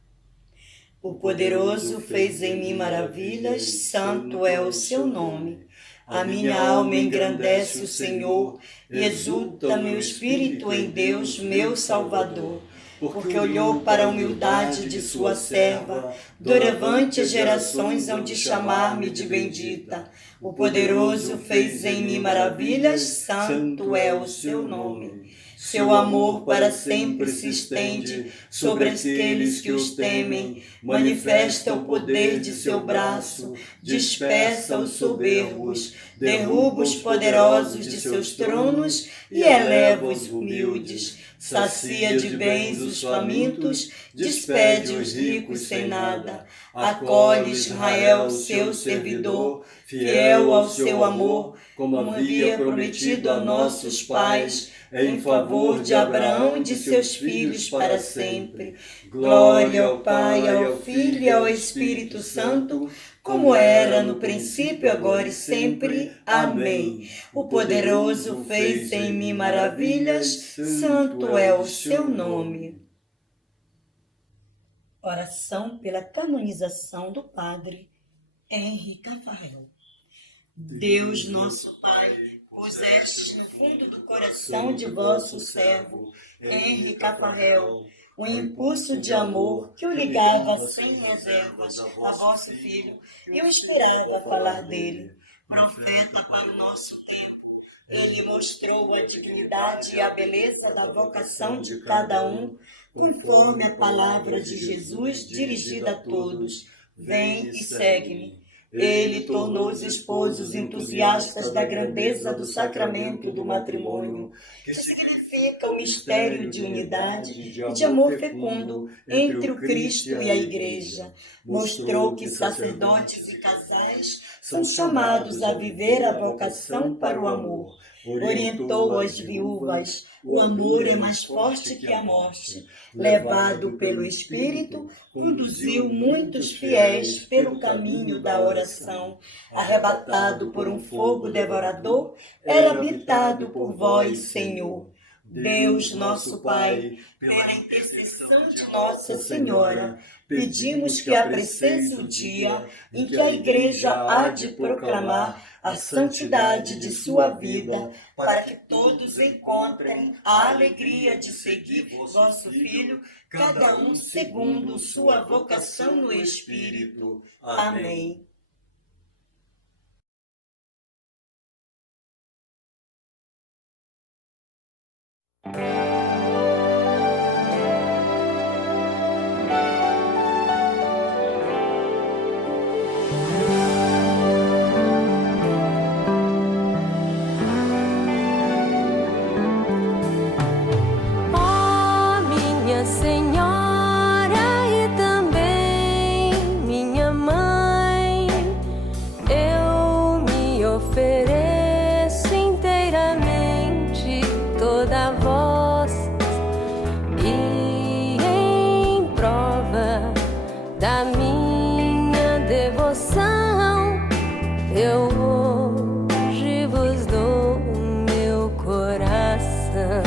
O poderoso fez em mim maravilhas, santo é o seu nome. A minha alma engrandece o Senhor e exulta meu espírito em Deus, meu Salvador. Porque olhou para a humildade de sua serva, doravante as gerações hão de chamar-me de bendita. O poderoso fez em mim maravilhas, santo é o seu nome. Seu amor para sempre se estende sobre aqueles que os temem, manifesta o poder de seu braço, dispersa os soberbos, derruba os poderosos de seus tronos e eleva os humildes, sacia de bens os famintos, despede os ricos sem nada, acolhe Israel, seu servidor, fiel ao seu amor, como havia prometido a nossos pais, em favor de Abraão e de seus filhos para sempre. Glória ao Pai, ao Filho e ao Espírito Santo, como era no princípio, agora e sempre. Amém. O poderoso fez em mim maravilhas, santo é o seu nome. Oração pela canonização do Padre Henri Cafarel. Deus nosso Pai, pusestes no fundo do coração de vosso servo, Henri Cafarel, um impulso de amor que o ligava sem reservas a vosso filho e o inspirava a falar dele. Profeta para o nosso tempo, ele mostrou a dignidade e a beleza da vocação de cada um, conforme a palavra de Jesus dirigida a todos. Vem e segue-me. Ele tornou os esposos entusiastas da grandeza do sacramento do matrimônio, que significa o mistério de unidade e de amor fecundo entre o Cristo e a Igreja. Mostrou que sacerdotes e casais são chamados a viver a vocação para o amor. Orientou as viúvas, o amor é mais forte que a morte. Levado pelo Espírito, conduziu muitos fiéis pelo caminho da oração. Arrebatado por um fogo devorador, era habitado por vós, Senhor. Deus, nosso Pai, pela intercessão de Nossa Senhora, pedimos que apreceis o dia em que a Igreja há de proclamar a santidade de sua vida, para que todos encontrem a alegria de seguir vosso Filho, cada um segundo sua vocação no Espírito. Amém. Ó minha Senhora e também minha mãe, eu me ofereço inteiramente toda a vós, e em prova da minha devoção eu hoje vos dou meu coração.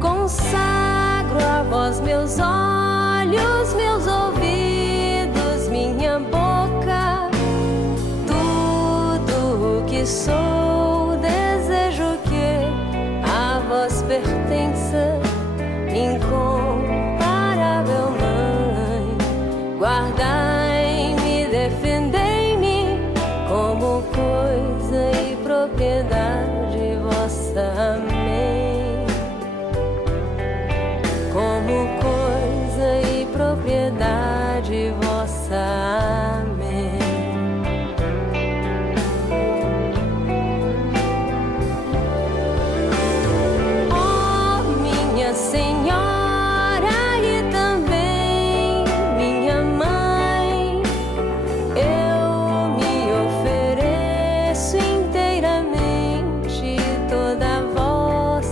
Consagro a vós meus olhos, meus ouvidos, minha boca, tudo o que sou. Desejo que a vós pertença, incomparável Mãe. Guardai-me, defendei-me como coisa e propriedade vossa. Amém. Como coisa e propriedade vossa. Amém. Ó minha Senhora e também minha mãe, eu me ofereço inteiramente toda a vós,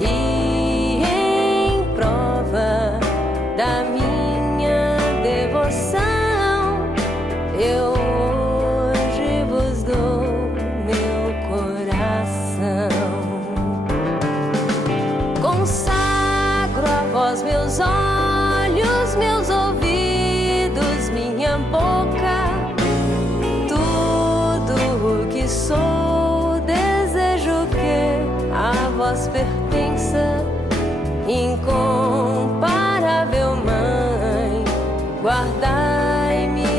e em prova da minha devoção eu hoje vos dou meu coração. Consagro a vós meus olhos, meus ouvidos, minha boca, tudo o que sou. Desejo que a vós pertença, incomparável Mãe. Guardai-me,